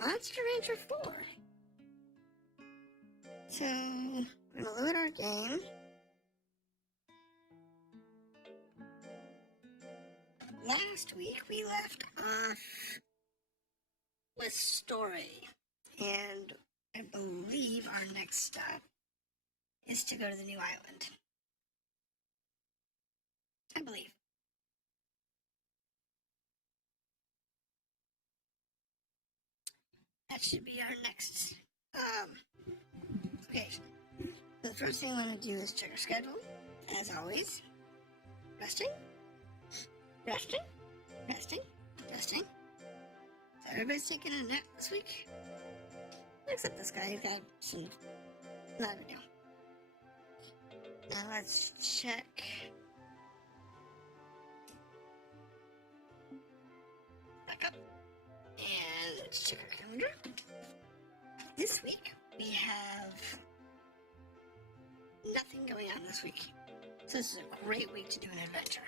Monster Rancher 4. So, we're gonna load our game. Last week we left off with story, and I believe our next stop is to go to the new island. I believe. That should be our next occasion. So the first thing I want to do is check our schedule, as always. Resting. Resting. Resting. Resting. So everybody's taking a nap this week. Except this guy, he's got some... not a big deal. Now let's check... back up. And let's check our calendar. This week, we have nothing going on this week. So this is a great week to do an adventure.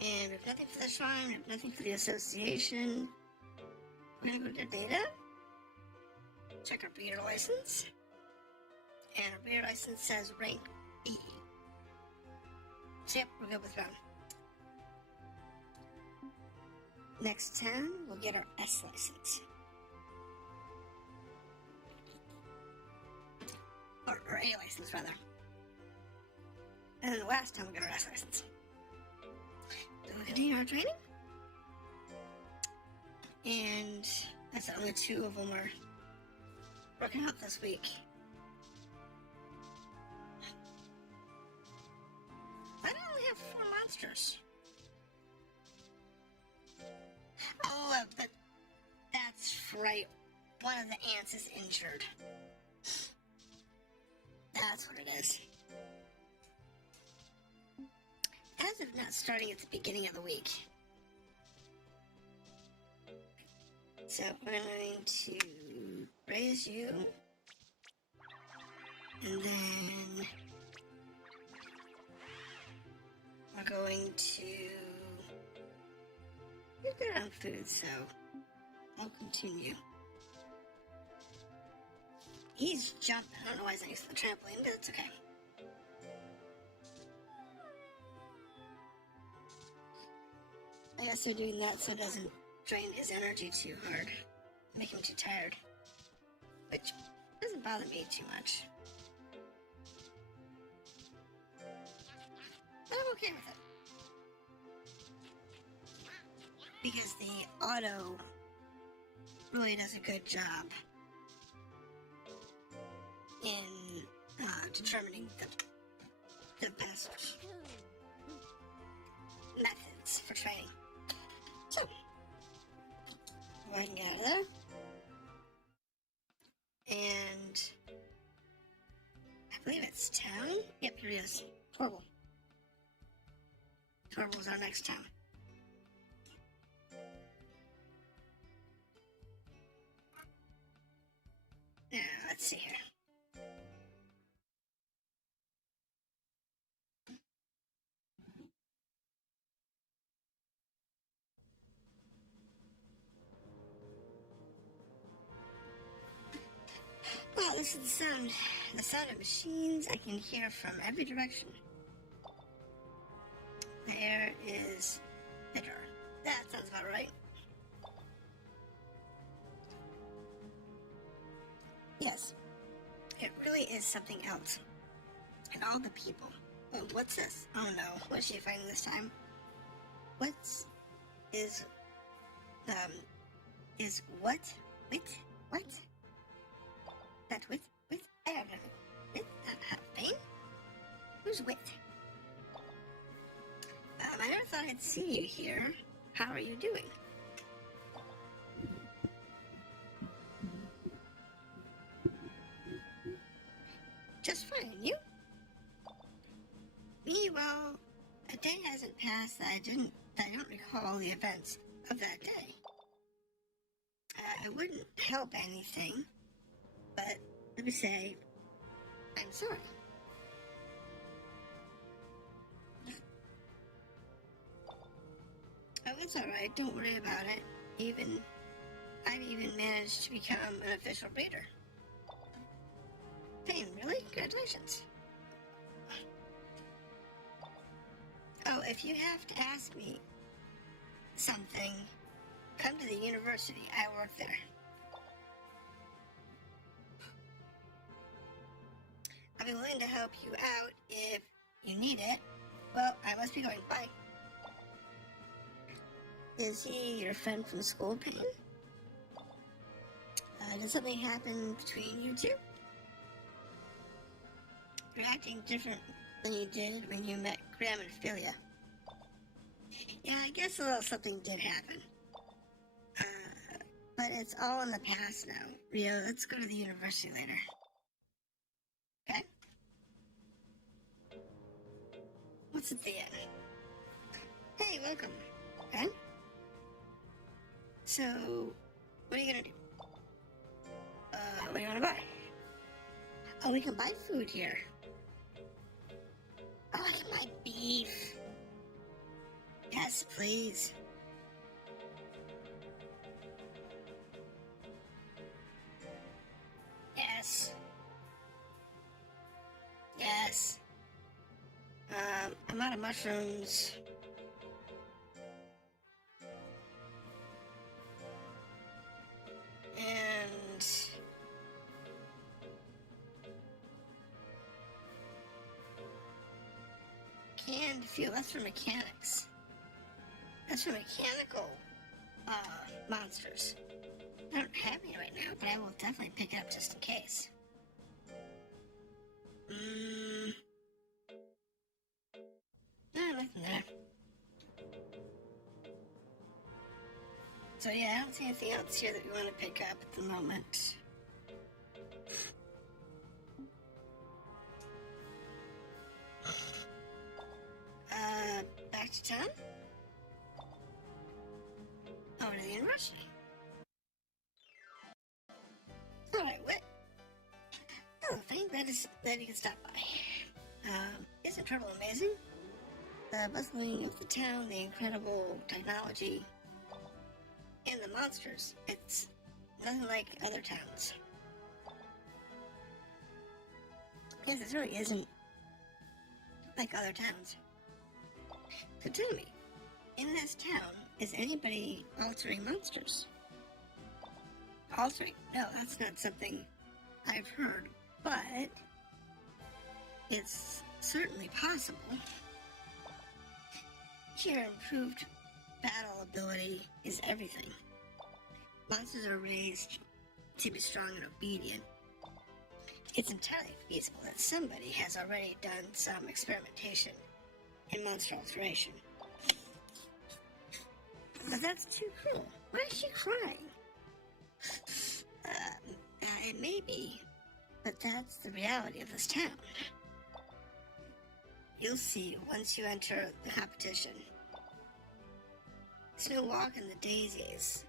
And we have nothing for the shrine, we have nothing for the association. We're gonna go to data, check our beer license, and our beer license says rank E. So yep, we're good with that. Next town, we'll get our S license. Or A license, rather. And then the last time we'll get our S license. So we'll continue our training. And that's the only two of them we're working out this week. I only have 4 monsters. Oh, but that's right. One of the ants is injured. That's what it is. As of not starting at the beginning of the week. So we're going to raise you. And then we're going to... you're good on food, so I'll continue. He's jumping. I don't know why he's not using the trampoline, but it's okay. I guess they're doing that so it doesn't drain his energy too hard, make him too tired, which doesn't bother me too much. But I'm okay with it. Because the auto really does a good job in determining the best methods for training. So, go ahead and get out of there. And I believe it's town. Yep, here it is. Torval. Torval's our next town. Now, let's see here. Well, this is the sound of machines I can hear from every direction. There is Bitter. That sounds about right. Yes, it really is something else. And all the people. Oh, what's this? Oh no, what is she fighting this time? Is what? What? That Wit? I have nothing. Wit? Phayne? Who's Wit? I never thought I'd see you here. How are you doing? Just fine, you? Me, well, a day hasn't passed that I don't recall the events of that day. I wouldn't help anything, but let me say, I'm sorry. Oh, It's alright, don't worry about it. I've even managed to become an official breeder. Phayne, really? Congratulations. Oh, if you have to ask me something, come to the university. I work there. I'll be willing to help you out if you need it. Well, I must be going. Bye. Is he your friend from school, Phayne? Did something happen between you two? You're acting different than you did when you met Graham and Philia. Yeah, I guess a little something did happen. But it's all in the past now. Rio, let's go to the university later. Okay? What's at the end? Hey, welcome. Okay? So, what are you gonna do? What do you wanna buy? Oh, we can buy food here. Oh, I can buy beef. Yes, please. Yes. Yes. I'm out of mushrooms. And canned fuel, that's for mechanics. That's for mechanical monsters. I don't have any right now, but I will definitely pick it up just in case. Nothing there. So yeah, I don't see anything else here that we want to pick up at the moment. Back to town? Over to the university. Alright, what? Hello, Phayne. Glad you can stop by. Isn't Turtle amazing? The bustling of the town, the incredible technology, and the monsters. It's nothing like other towns. Yes, it really isn't like other towns. So tell me, in this town, is anybody altering monsters? Altering? No, that's not something I've heard, but it's certainly possible. Here, improved battle ability is everything. Monsters are raised to be strong and obedient. It's entirely feasible that somebody has already done some experimentation in monster alteration. But that's too cruel. Why is she crying? It may be, but that's the reality of this town. You'll see once you enter the competition. It's no walk in the daisies.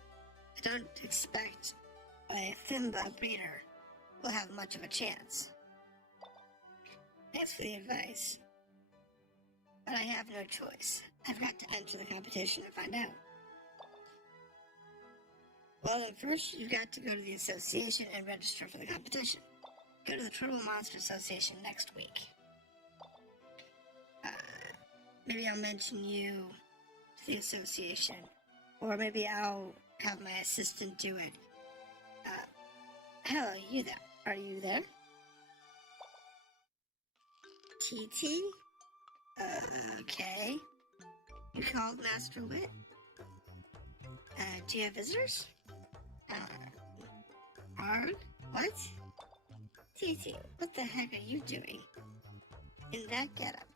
I don't expect a Thimba breeder will have much of a chance. Thanks for the advice. But I have no choice. I've got to enter the competition and find out. Well, then first you've got to go to the association and register for the competition. Go to the Turtle Monster Association next week. Maybe I'll mention you to the association. Or maybe I'll have my assistant do it. Hello, you there? Are you there? TT? Okay. You called Master Wit? Do you have visitors? Arg? What? TT, what the heck are you doing in that getup?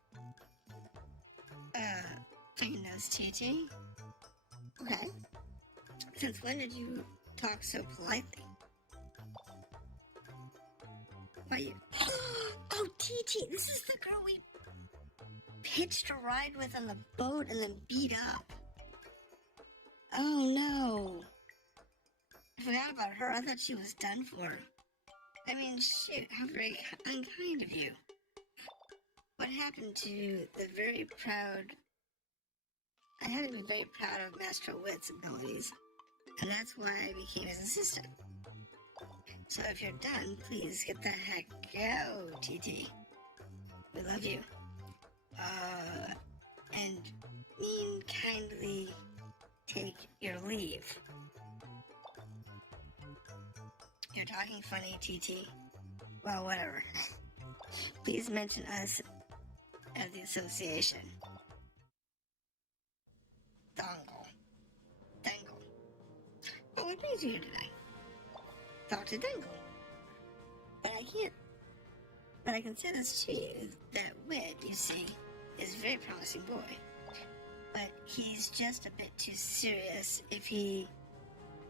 Phayne knows TT. Okay. Since when did you talk so politely? Why you? Oh, TT, this is the girl we hitched a ride with on the boat and then beat up. Oh no. I forgot about her. I thought she was done for. I mean, shoot, how very unkind of you. What happened to the very proud I had to be very proud of Master Wit's abilities, and that's why I became his assistant. So if you're done, please get the heck go, TT. We love you. And kindly take your leave. You're talking funny, TT. Well, whatever. Please mention us at the association. Dangle. Oh, what brings you here today? Dr. Dangle. But I can't. But I can say this to you, that Wit, you see, is a very promising boy. But he's just a bit too serious. If he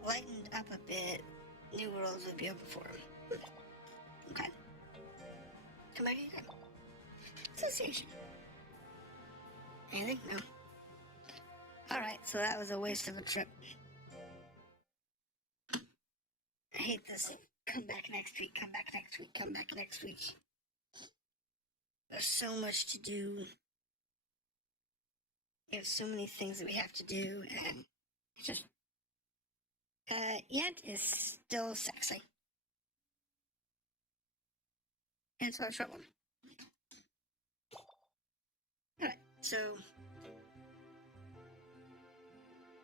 lightened up a bit, new worlds would be open for him. Okay. Come back here. Association. Anything? No. Alright, so that was a waste of a trip. I hate this. Come back next week, come back next week, come back next week. There's so much to do. We have so many things that we have to do, and it's just... Yet is still sexy. And it's not a short one. Alright, so...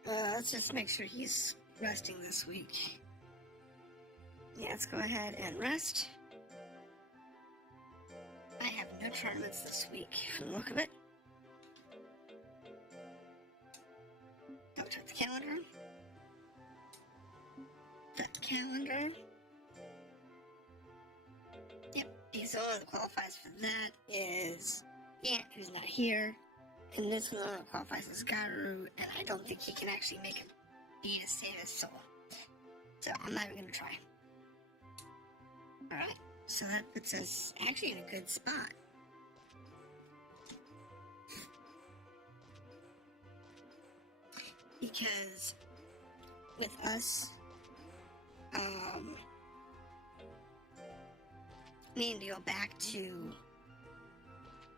let's just make sure he's resting this week. Yeah, let's go ahead and rest. I have no tournaments this week from the look of it. Don't check the calendar. Yep, the only one that qualifies for that is Ant, who's not here. And this one that qualifies as Garu, and I don't think he can actually make a B to save his soul. So I'm not even going to try. Alright, so that puts us actually in a good spot. Because with us needing to go back to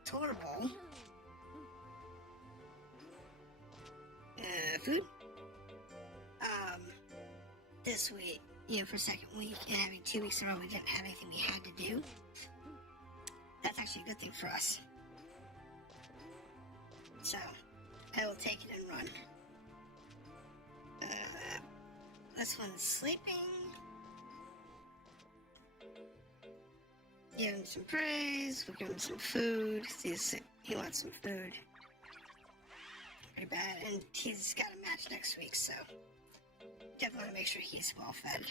Torval, food, this week, for second week, and having 2 weeks in a row we didn't have anything we had to do. That's actually a good thing for us. So, I will take it and run. This one's sleeping. Give him some praise, we'll give him some food. He wants some food. Pretty bad, and he's got a match next week, so definitely want to make sure he's well fed.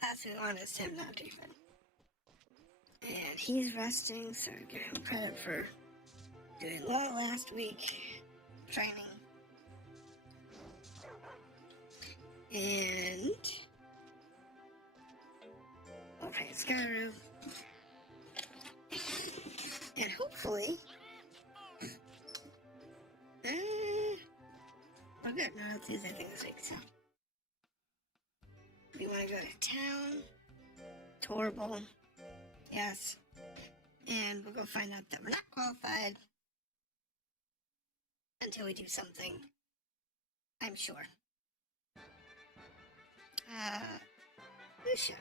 That's what we want, is him not too fed. And he's resting, so give him credit for doing well last week, training. And okay, Skyrim. And hopefully, we're good. No, let's use anything this week, so. We want to go to town, Torval, yes, and we'll go find out that we're not qualified until we do something, I'm sure. Lucia.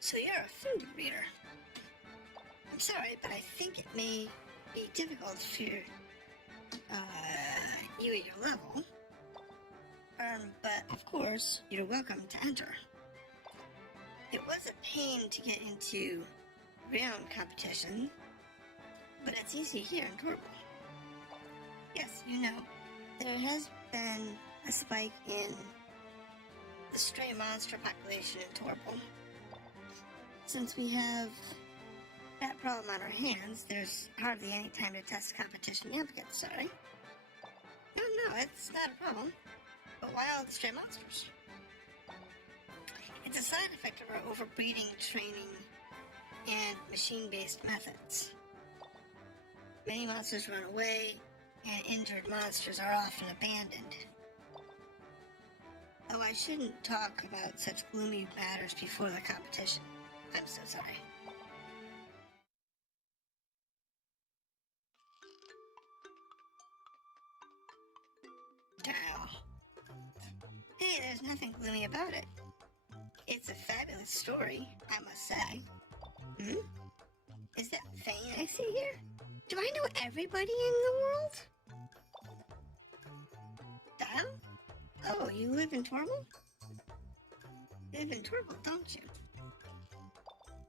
So you're a food reader. I'm sorry, but I think it may be difficult for you at your level. But of course, you're welcome to enter. It was a pain to get into round competition, but it's easy here in Torval. Yes, there has been a spike in the stray monster population in Torval. Since we have that problem on our hands, there's hardly any time to test competition applicants, sorry. No, it's not a problem. But why all the stray monsters? It's a side effect of our overbreeding, training, and machine-based methods. Many monsters run away, and injured monsters are often abandoned. Oh, I shouldn't talk about such gloomy matters before the competition. I'm so sorry. there's nothing gloomy about it. It's a fabulous story, I must say. Is that Phayne I see here? Do I know everybody in the world? Dial? Oh, you live in Tormal? You live in Tormal, don't you?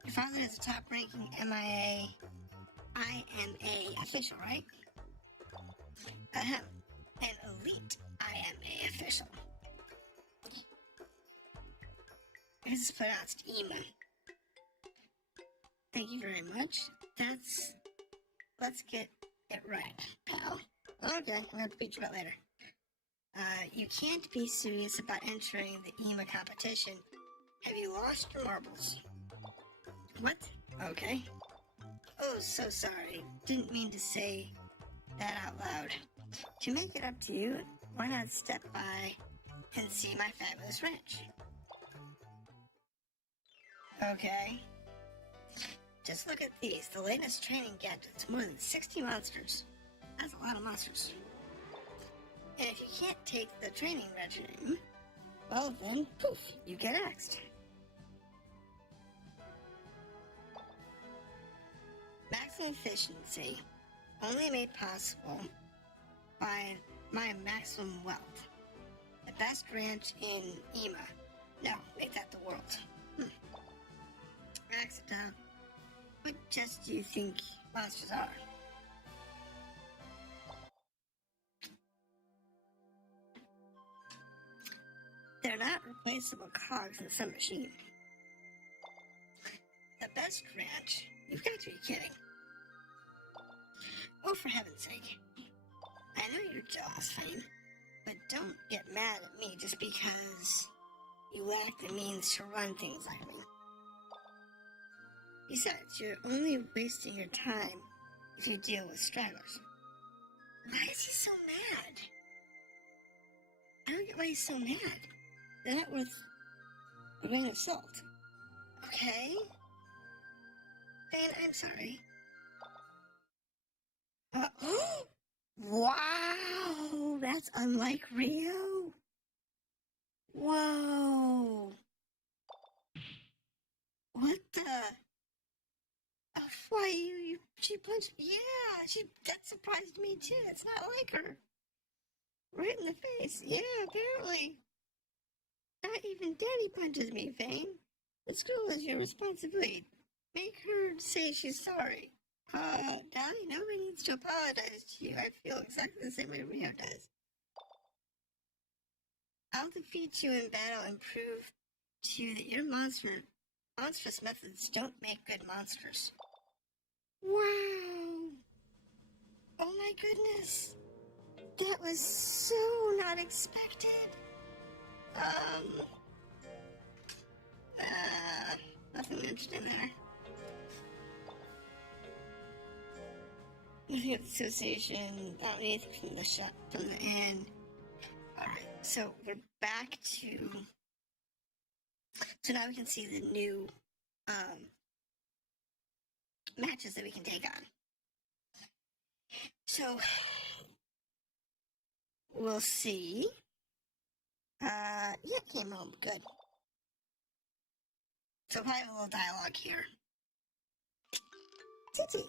Your father is a top-ranking IMA official, right? An elite IMA official. This is pronounced Ema. Thank you very much. Let's get it right, pal. Okay, I'm gonna have to beat you up later. You can't be serious about entering the EMA competition. Have you lost your marbles? What? Okay. Oh, so sorry. Didn't mean to say that out loud. To make it up to you, why not step by and see my fabulous ranch? Okay. Just look at these, the latest training gadgets, more than 60 monsters. That's a lot of monsters. And if you can't take the training regime, well then, poof, you get axed. Maximum efficiency, only made possible by my maximum wealth. The best ranch in EMA. No, make that the world. Max it out. What just do you think monsters are? They're not replaceable cogs in some machine. The best ranch? You've got to be kidding. Oh, for heaven's sake. I know you're jealous, Phayne, but don't get mad at me just because you lack the means to run things like me. Besides, you're only wasting your time if you deal with stragglers. Why is he so mad? I don't get why he's so mad. They're not worth a grain of salt. Okay? Phayne, I'm sorry. Wow! That's unlike Rio. Whoa! What the? Why she punched? Yeah, that surprised me too. It's not like her. Right in the face. Yeah, apparently. Not even Daddy punches me, Phayne. The school is your responsibility. Make her say she's sorry. Daddy, nobody needs to apologize to you. I feel exactly the same way Rio does. I'll defeat you in battle and prove to you that your monstrous methods don't make good monsters. Wow! Oh my goodness! That was so not expected. Nothing mentioned in there. Nothing at the association, not anything from the end. Alright, so we're back to... So now we can see the new, matches that we can take on. So, we'll see. Yeah, came home, good. So probably a little dialogue here. Titi,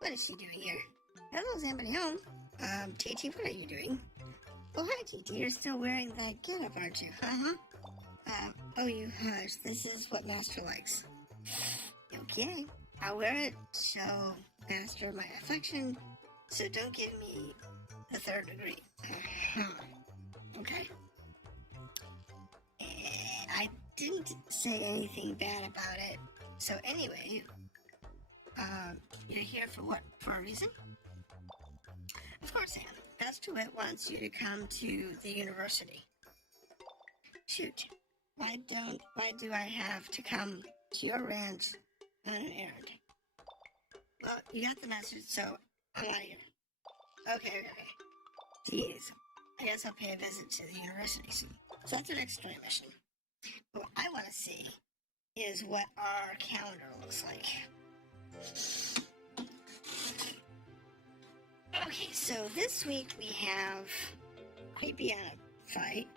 what is she doing here? Hello, is anybody home? Titi, what are you doing? Oh, hi, Titi, you're still wearing that getup, aren't you? Oh, you hush, this is what Master likes. Okay, I'll wear it, show Master my affection, so don't give me the third degree. Okay. I didn't say anything bad about it. So anyway, you're here for what? For a reason? Of course, Anne. Master Wit wants you to come to the university. Shoot. Why do I have to come to your ranch on an errand? Well, you got the message, so I'm out of here. Okay. Jeez. I guess I'll pay a visit to the university soon. So that's our next story mission. What I want to see is what our calendar looks like. Okay, so this week we have Koei on a fight.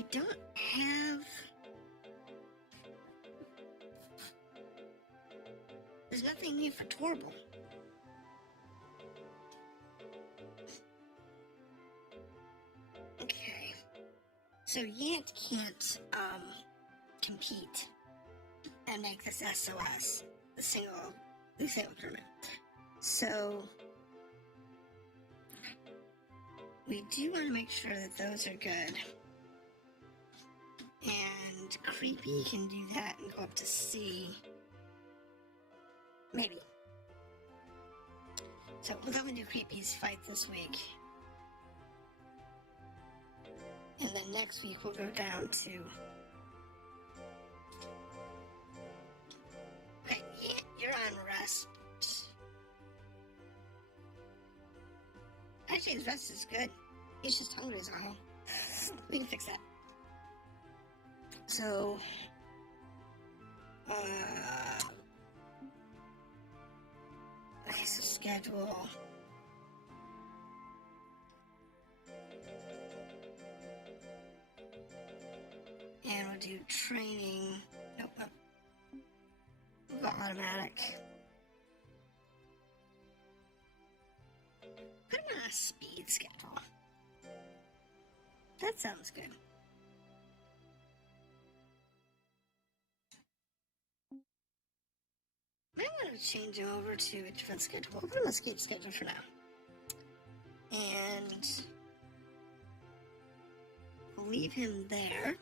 we don't have... There's nothing new for Torble. Okay. So Yant can't, compete and make this SOS, the single tournament. So we do want to make sure that those are good. And Creepy can do that and go up to C. Maybe. So we'll definitely do Creepy's fight this week. And then next week we'll go down to... Okay, yeah, you're on rest. Actually, his rest is good. He's just hungry as all. We can fix that. So... Okay, so schedule... And we'll do training. Nope, nope. We'll go automatic. Put him on a speed schedule. That sounds good. I want to change him over to a different schedule. We'll put him on a speed schedule for now. And we'll leave him there.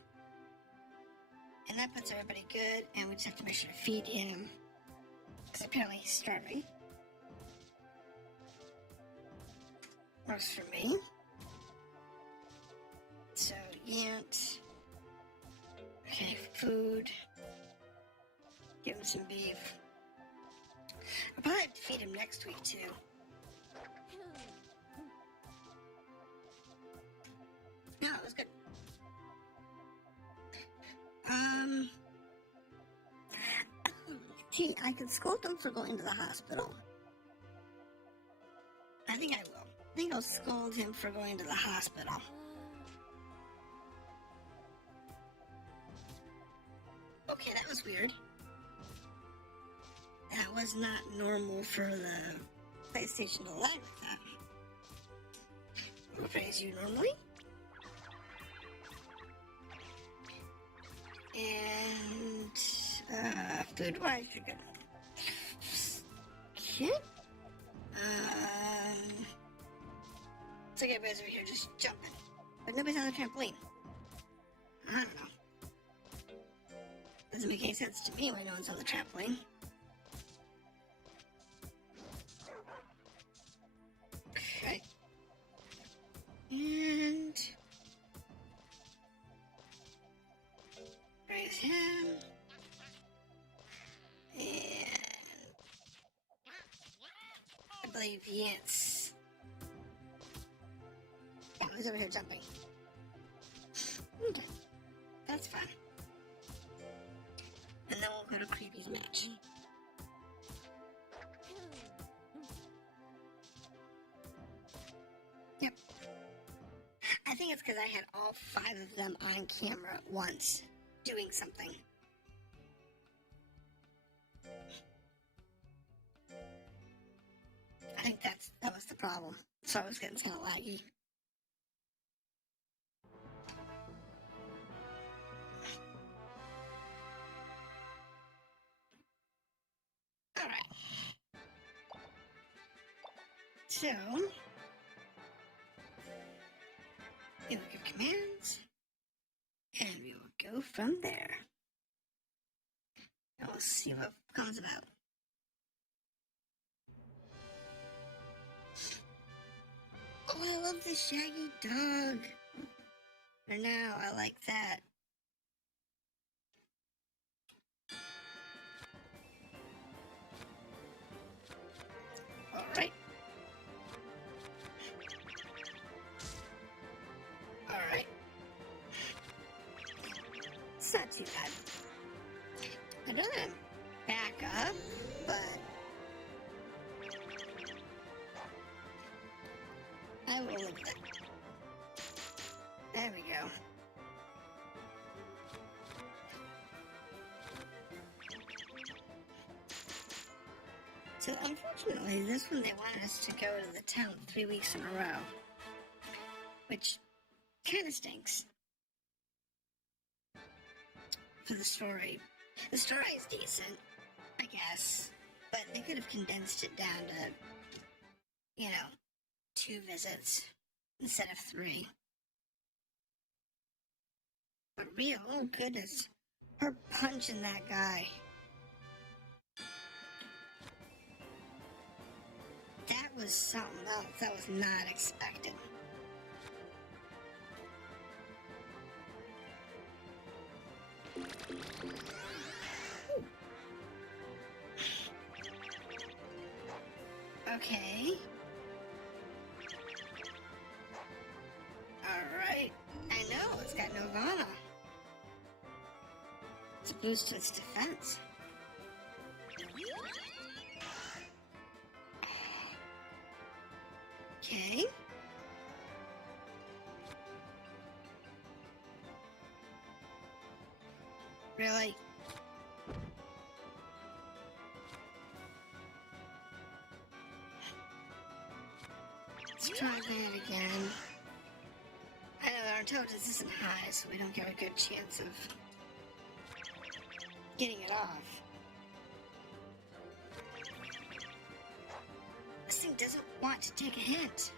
And that puts everybody good, and we just have to make sure to feed him, because apparently he's starving. Works for me. So, Yant. Okay, food. Give him some beef. I'll probably have to feed him next week, too. No, it was good. See, I could scold him for going to the hospital. I think I will. I think I'll scold him for going to the hospital. Okay, that was weird. That was not normal for the PlayStation to lag like that. I'll praise you normally. And, food-wise, you're good. Okay. Looks like everybody's over here just jumping. But nobody's on the trampoline. I don't know. Doesn't make any sense to me why no one's on the trampoline. Okay. And... raise him. And... I believe yes. Yeah, he's over here jumping. Okay. That's fine. And then we'll go to Creepy's match. Yep. I think it's because I had all 5 of them on camera at once, doing something. I think that was the problem. So I was getting kind of laggy. Alright. So, we will give commands, and we will go from there. And we'll see what comes about. Oh, I love this shaggy dog. For now, I like that. Alright. Alright. It's not too bad. I don't want to back up, but I will look at that. There we go. So unfortunately, this one they wanted us to go to the town 3 weeks in a row, which kind of stinks for the story. The story is decent, I guess, but they could have condensed it down to, 2 visits instead of 3. But Rio, oh goodness, her punching that guy. That was something else. That was not expected. Okay. Alright. I know, it's got Nirvana. It's a boost to its defense. Okay. Really? Let's try that again. I know our intelligence isn't high, so we don't get a good chance of getting it off. This thing doesn't want to take a hint.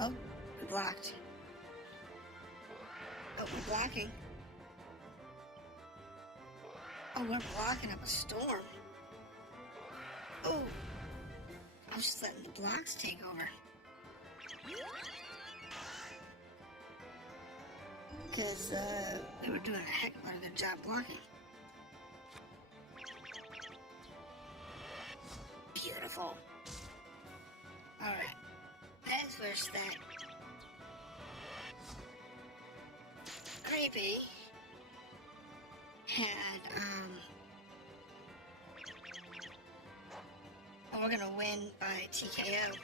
Oh, we blocked. Oh, we're blocking. Oh, we're blocking up a storm. Oh, I was just letting the blocks take over. Because they were doing a heck of a good job blocking. Beautiful. Alright. I just wish that Creepy had, and we're gonna win by TKO.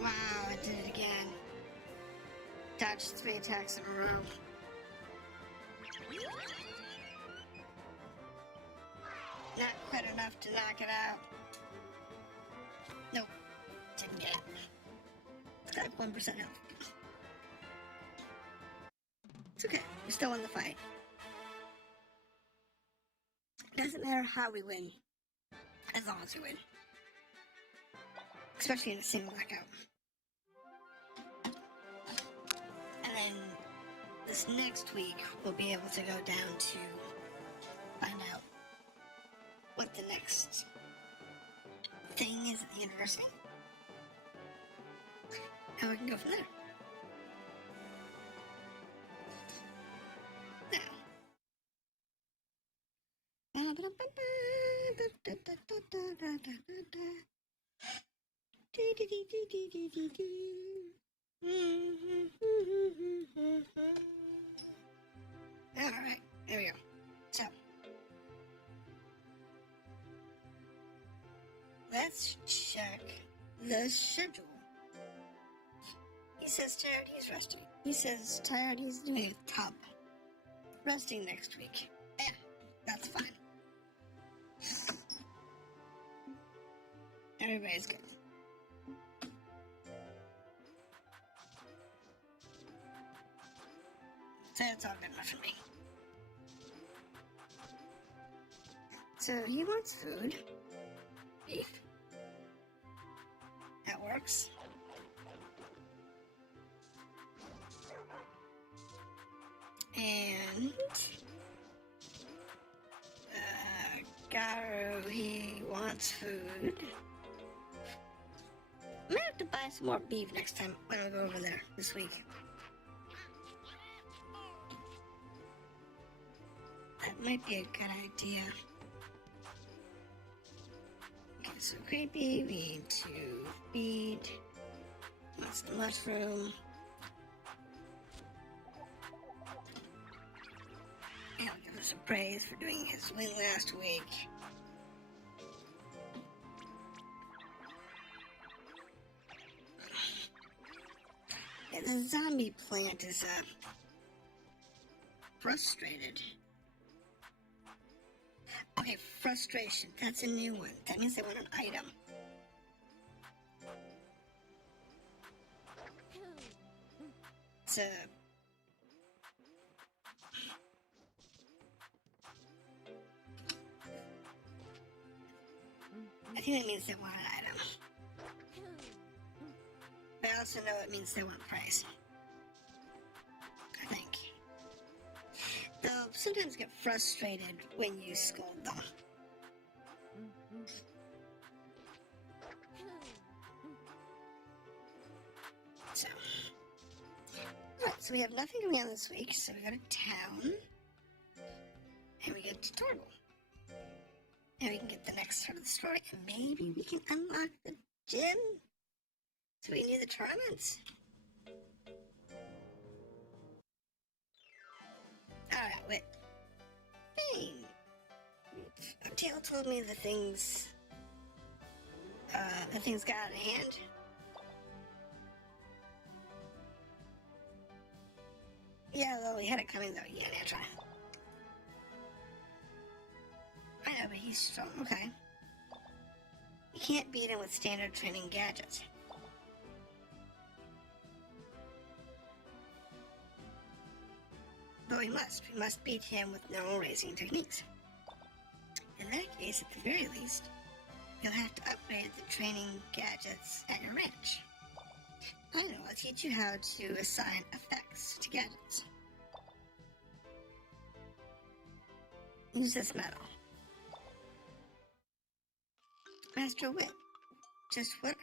Wow, I did it again. Dodged 3 attacks in a row. Not quite enough to knock it out. Nope, didn't get it. It's got 1% health. It's okay, we still won the fight. Doesn't matter how we win, as long as we win. Especially in a single knockout. And then this next week, we'll be able to go down to find out what the next thing is at the university. And we can go from there. Alright, there we go. So, let's check the schedule. He says tired, he's resting. He says tired, he's doing a tub. Resting next week. Yeah, that's fine. Everybody's good. So it's all good enough for me. So he wants food. Beef. That works. And Garu, he wants food. I might have to buy some more beef next time when I go over there this week. That might be a good idea. Okay, so Creepy, we need to feed. What's the mushroom? Yeah, I'll give for some praise for doing his win last week. Yeah, the zombie plant is, frustrated. Okay, frustration. That's a new one. That means they want an item. It's a... I think that means they want an item. But I also know it means they want price. I think. They'll sometimes get frustrated when you scold them. So. Alright, so we have nothing going on this week, so we go to town. And we get tutorial. And we can get the next part of the story, and maybe we can unlock the gym, so we can do the tournaments. Alright, wait. Phayne. Tail told me the things got out of hand. Yeah, though, we had it coming, though. Yeah, try. I know, but he's strong. Okay. You can't beat him with standard training gadgets. But we must beat him with normal racing techniques. In that case, at the very least, you'll have to upgrade the training gadgets at your ranch. I know, I'll teach you how to assign effects to gadgets. Use this medal. Master Wit, just what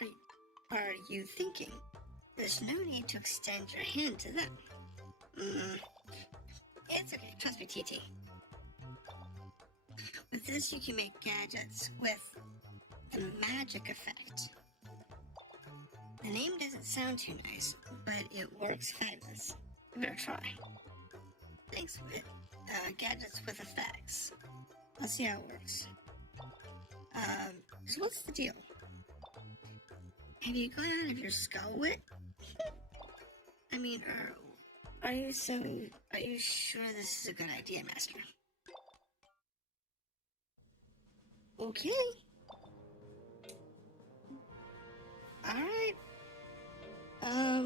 are you thinking? There's no need to extend your hand to them. It's okay, trust me, TT. With this, you can make gadgets with the magic effect. The name doesn't sound too nice, but it works fabulous. You better try. Thanks, Wit. Gadgets with effects. I'll see how it works. So what's the deal? Have you gone out of your skull, Wit? I mean, are you sure this is a good idea, Master? Okay. Alright. How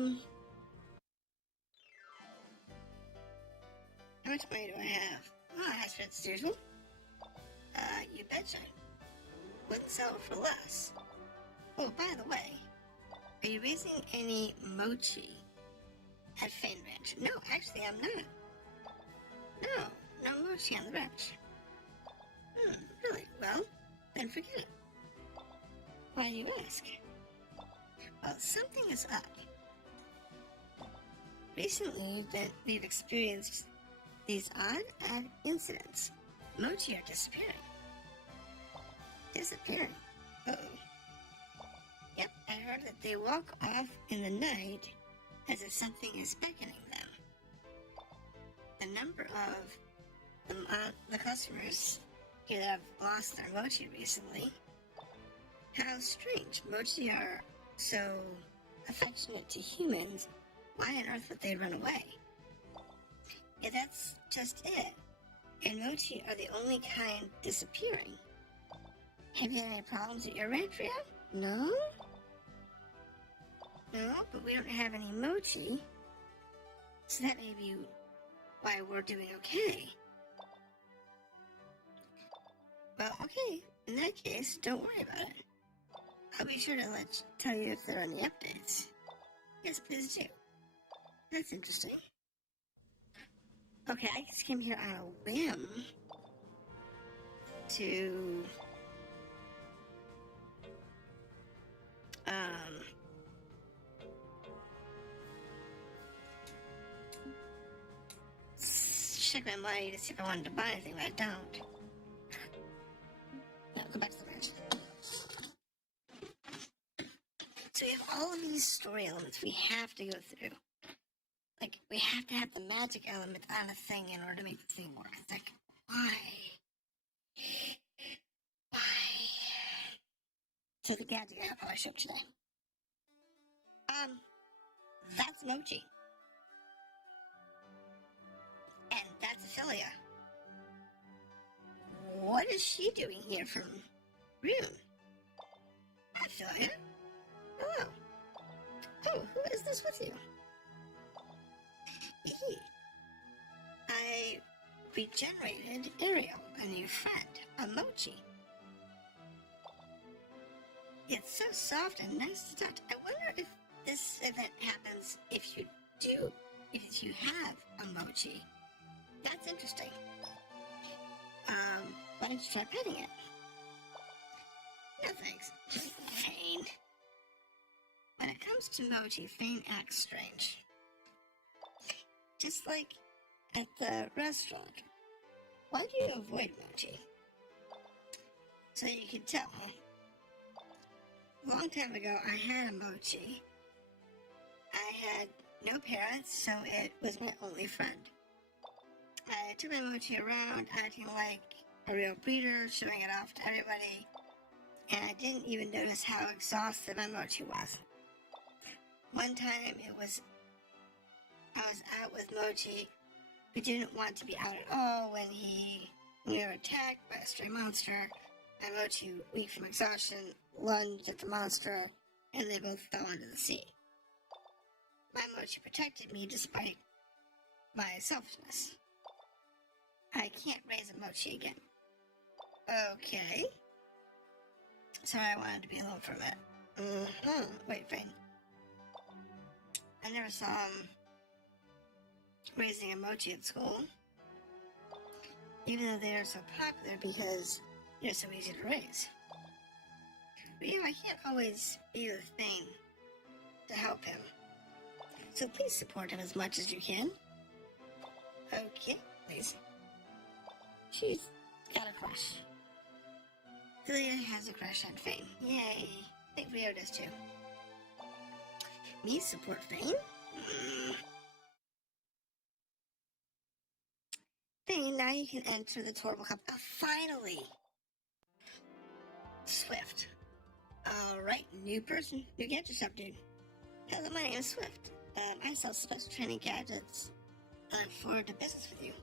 much money do I have? Oh, I spent as usual. You betcha. Wouldn't sell it for less. Oh, by the way, are you raising any mochi at Phayne Ranch? No, actually, I'm not. No mochi on the ranch. Really? Well, then forget it. Why do you ask? Well, something is up. Recently, we've experienced these odd incidents. Mochi are disappearing. Disappearing? Uh-oh. Yep, I heard that they walk off in the night as if something is beckoning them. The number of the customers here that have lost their mochi recently. How strange. Mochi are so affectionate to humans. Why on earth would they run away? Yeah, that's just it. And mochi are the only kind disappearing. Have you had any problems at your ranch, Rio? No? No, but we don't have any mochi. So that may be why we're doing okay. Well, okay. In that case, don't worry about it. I'll be sure to tell you if there are any updates. Yes, please do. That's interesting. Okay, I just came here on a whim to check my money to see if I wanted to buy anything, but I don't. No, go back to the ranch. So we have all of these story elements we have to go through. Like, we have to have the magic element on a thing in order to make the thing work. It's like, Why? Why? So the gadget app I showed today. That's Mochi. And that's Ophelia. What is she doing here from Rune? Hi, Ophelia. Hello. Oh, who is this with you? I regenerated Ariel, a new friend, a Mochi. It's so soft and nice to touch. I wonder if this event happens if you have a Mochi. That's interesting. Why don't you try petting it? No thanks. Phayne. When it comes to Mochi, Phayne acts strange. Just like at the restaurant. Why do you avoid Mochi? So you can tell, huh? A long time ago, I had a Mochi. I had no parents, so it was my only friend. I took my Mochi around, acting like a real breeder, showing it off to everybody, and I didn't even notice how exhausted my Mochi was. One time, I was out with Mochi, who didn't want to be out at all when we were attacked by a stray monster. My Mochi, weak from exhaustion, lunged at the monster, and they both fell into the sea. My Mochi protected me despite my selfishness. I can't raise a Mochi again. Okay. Sorry, I wanted to be alone for a minute. Wait, Phayne. I never saw raising a Mochi at school. Even though they are so popular because they're so easy to raise. But I can't always be with Phayne to help him. So please support him as much as you can. Okay, please. She's got a crush. Philia has a crush on Phayne. Yay. I think Rio does too. Me support Phayne? Phayne, now you can enter the Torble Cup. Oh, finally! Swift. Alright, new person. New gadget shop, dude. Hello, my name is Swift. I sell special training gadgets. I look forward to business with you.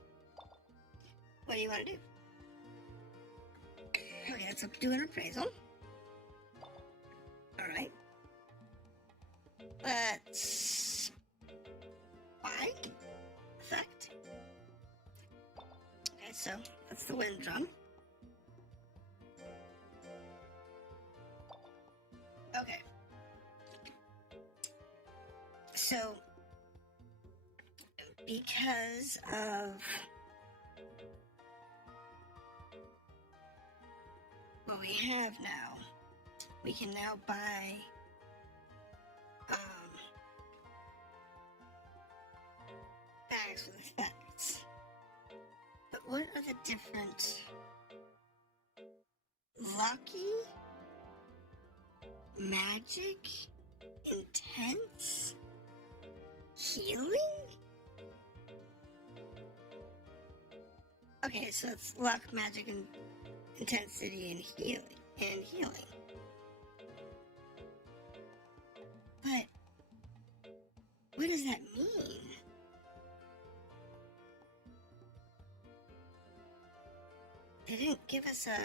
What do you want to do? Okay, let's do an appraisal. Alright. Let's buy. Effect. Okay, so that's the wind drum. Okay. So, because of what we have now, we can now buy bags with effects. But what are the different lucky, magic, intense, healing? Okay, so it's luck, magic, and intensity, and healing. But what does that mean? They didn't give us a...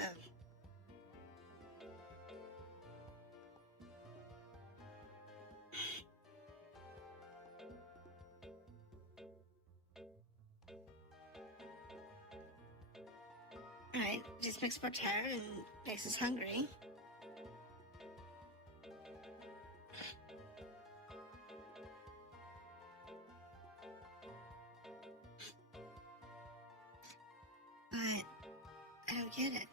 Alright, just makes more tired and makes us hungry. But I don't get it.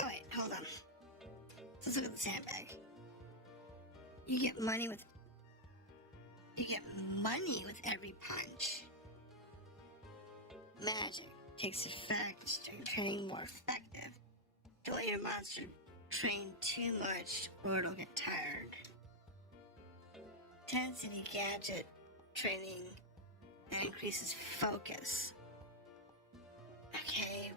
Oh wait, hold on. Let's look at the sandbag. You get money with every punch. Magic takes effect, training more effective. Don't let your monster train too much or it'll get tired. intensity gadget training that increases focus. Okay.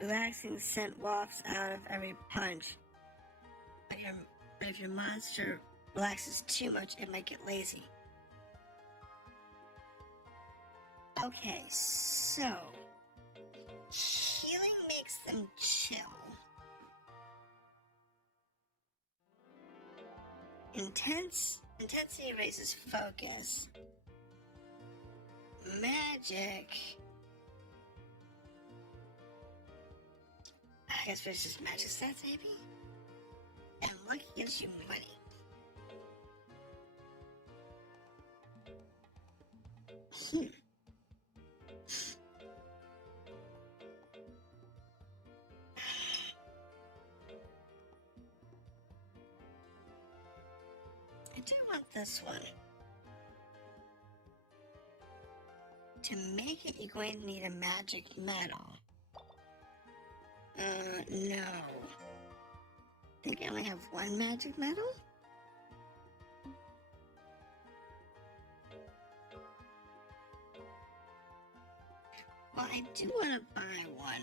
Relaxing scent wafts out of every punch. But if your monster relaxes too much, it might get lazy. Okay, so healing makes them chill. Intensity raises focus. Magic, I guess it's just magic stats, maybe? And luck gives you money. I do want this one. To make it, you're going to need a magic medal. No. I think I only have one magic medal? Well, I do want to buy one.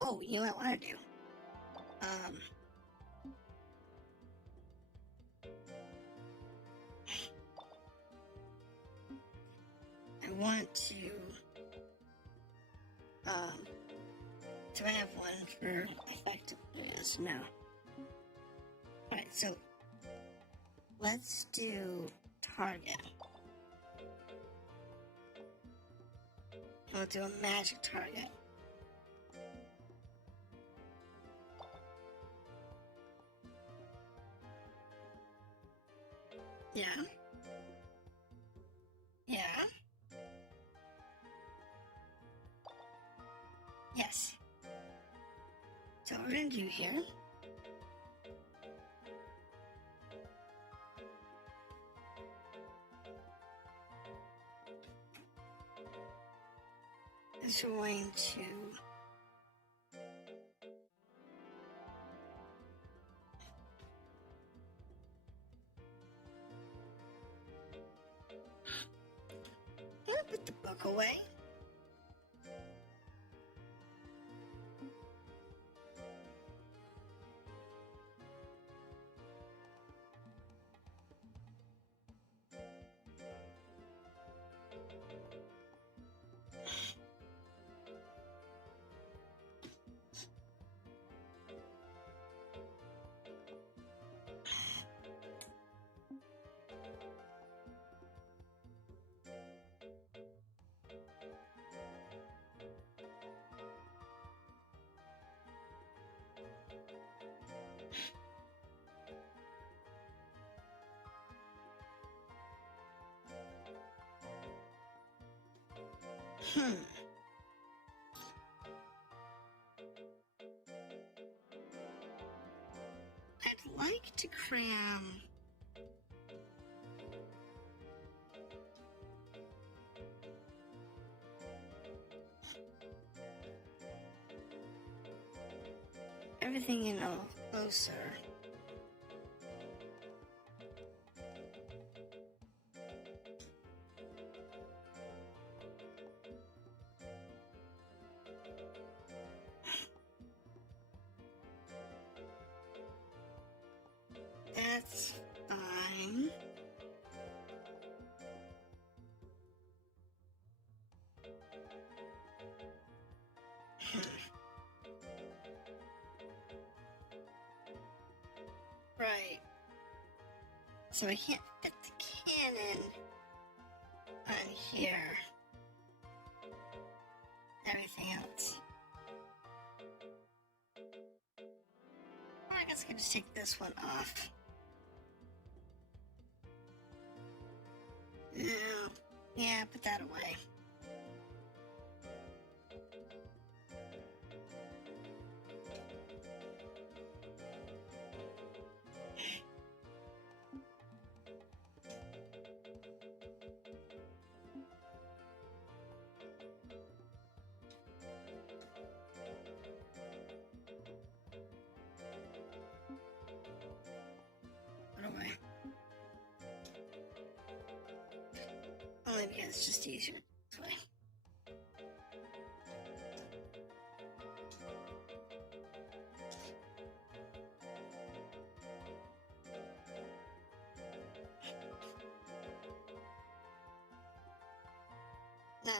Oh, you know what I want to do? I want to, do I have one for effectiveness? No. Alright, so, let's do target. We'll do a magic target. Yeah. Yeah. Yes. So what we're gonna do here is going to put the book away. I'd like to cram everything in a little closer. That's fine. Right. So I can't fit the cannon on here. Everything else. Or I guess I can just take this one off. No. Yeah, put that away. Only because it's just easier this way. Now,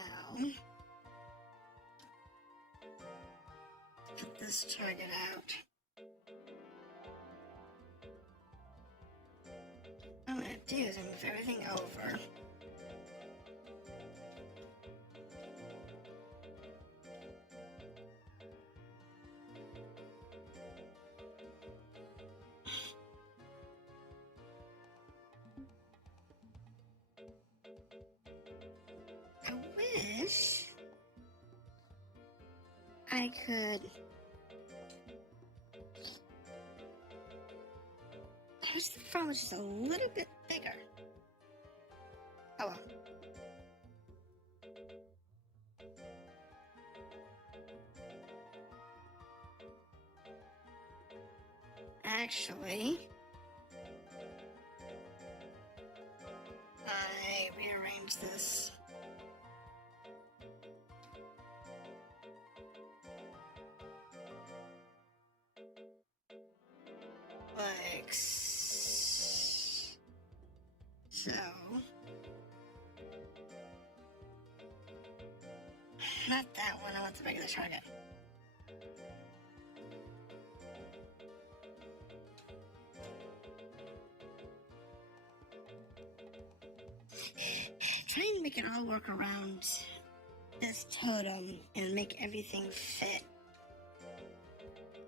put this target out. What I'm going to do is move everything over. I wish I could. Here's the front, which is a little bit bigger. Oh well. Actually, I rearranged this. Like so. Not that one, I want the regular target. Trying to make it all work around this totem and make everything fit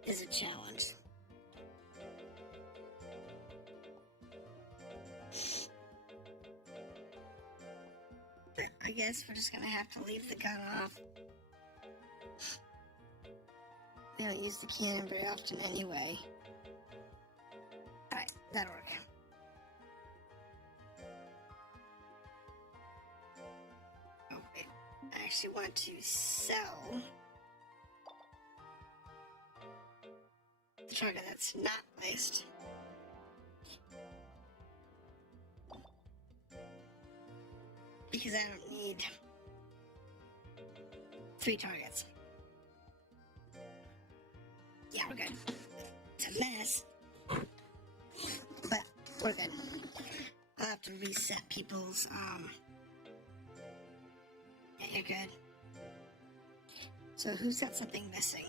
is a challenge. But I guess we're just gonna have to leave the gun off. We don't use the cannon very often anyway. Alright, that'll work. Oh, wait. I actually want to sell the target that's not placed. Because I don't need 3 targets. Yeah, we're good. It's a mess, but we're good. I'll have to reset people's, yeah, you're good. So who's got something missing?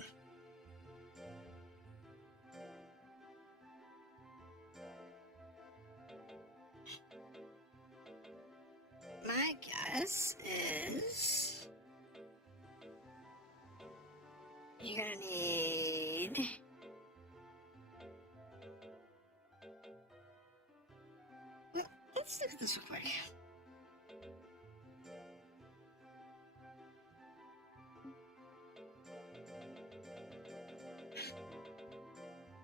My guess is you're gonna need well, let's look at this real quick.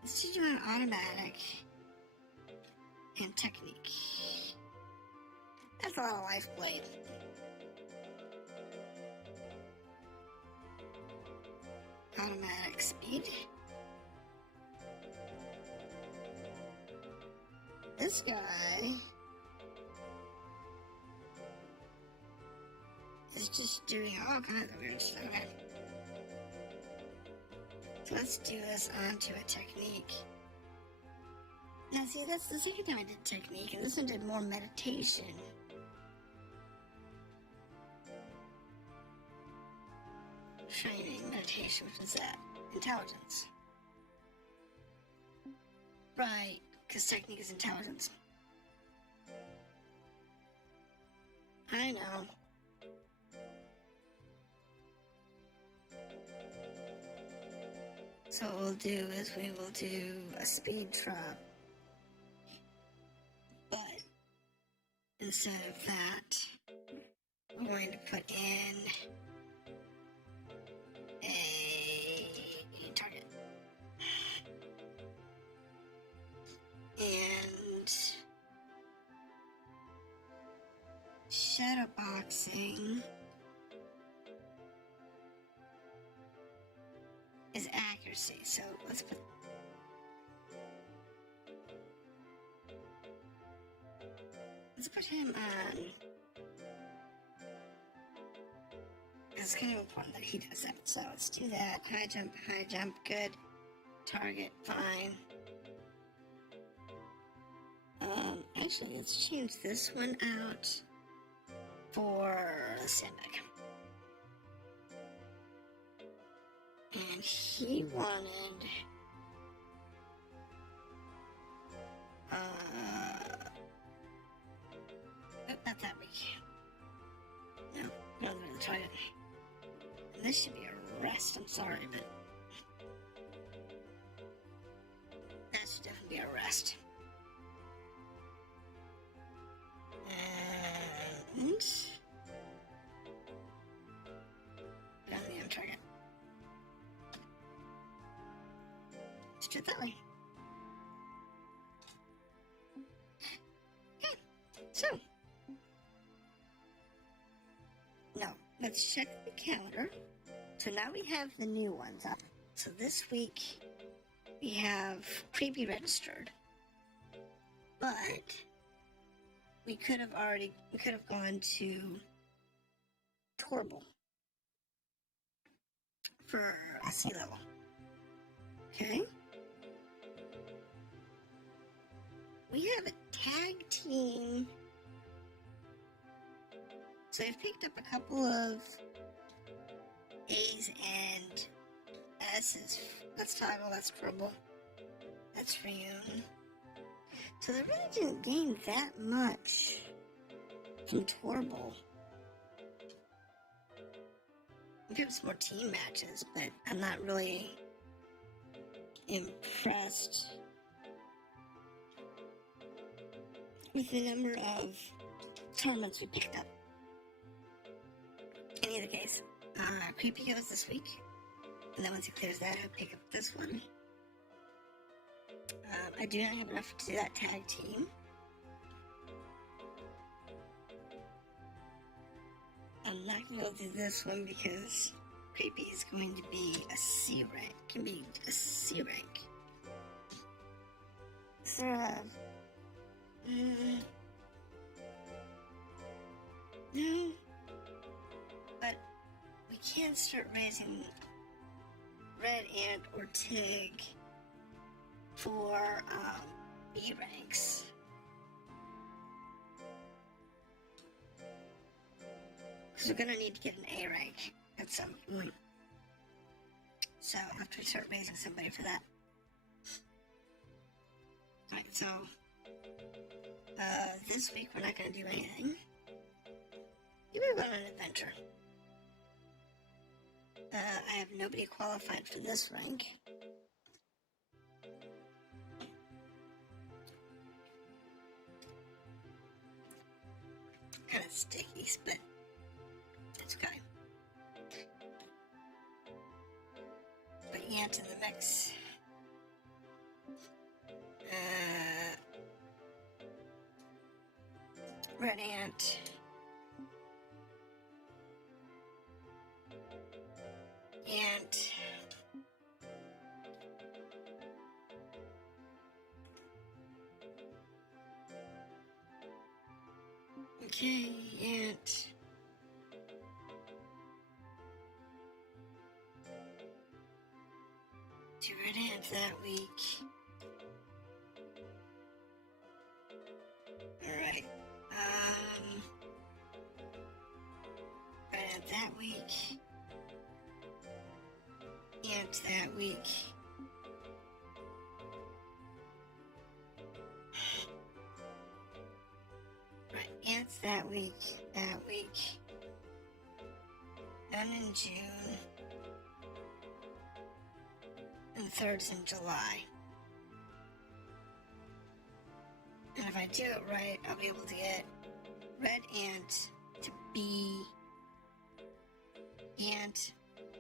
Let's do an automatic and technique. That's a lot of life blade. Automatic speed. This guy is just doing all kinds of weird stuff. So let's do this onto a technique. Now see, that's the second time I did technique, and this one did more meditation. Training, meditation, which is that? Intelligence. Right, because technique is intelligence. I know. So what we'll do is we will do a speed drop. But instead of that, we're going to put in a target. And shadow boxing is accuracy. So let's put him on it's kind of important that he does that. So let's do that. High jump, good. Target, fine. Actually, let's change this one out for the sandbag. And he wanted, not that big. No, we don't really try it. And this should be a rest, I'm sorry, but that should definitely be a rest. And down the end target. Let's do it that way. Okay, so now let's check the calendar. So now we have the new ones up. So this week we have Creepy registered, but we could have gone to Torble for a sea level. Okay. We have a tag team. So I've picked up a couple of A's and S's. That's Toggle, that's Torble, that's Reun. So they really didn't gain that much from Torble. We have some more team matches, but I'm not really impressed with the number of tournaments we picked up. In either case, Creepy goes this week, and then once he clears that, I'll pick up this one. I do not have enough to do that tag team. I'm not going to go through this one because Creepy is going to be a C rank. Can be a C rank. So, no. But we can start raising Red Ant or Tig for B ranks. Because we're gonna need to get an A rank at some point. So after we start raising somebody for that. Alright, so this week we're not gonna do anything. You better go on an adventure. I have nobody qualified for this rank. Kind of sticky, but it's okay. Put Ant in the mix. Red Ant. Ant. Okay, Ant. Do Red Ant that week. Alright. Red Ant that week. Ant that week. Right, Ants that week. None in June. And the third's in July. And if I do it right, I'll be able to get Red Ant to B, Ant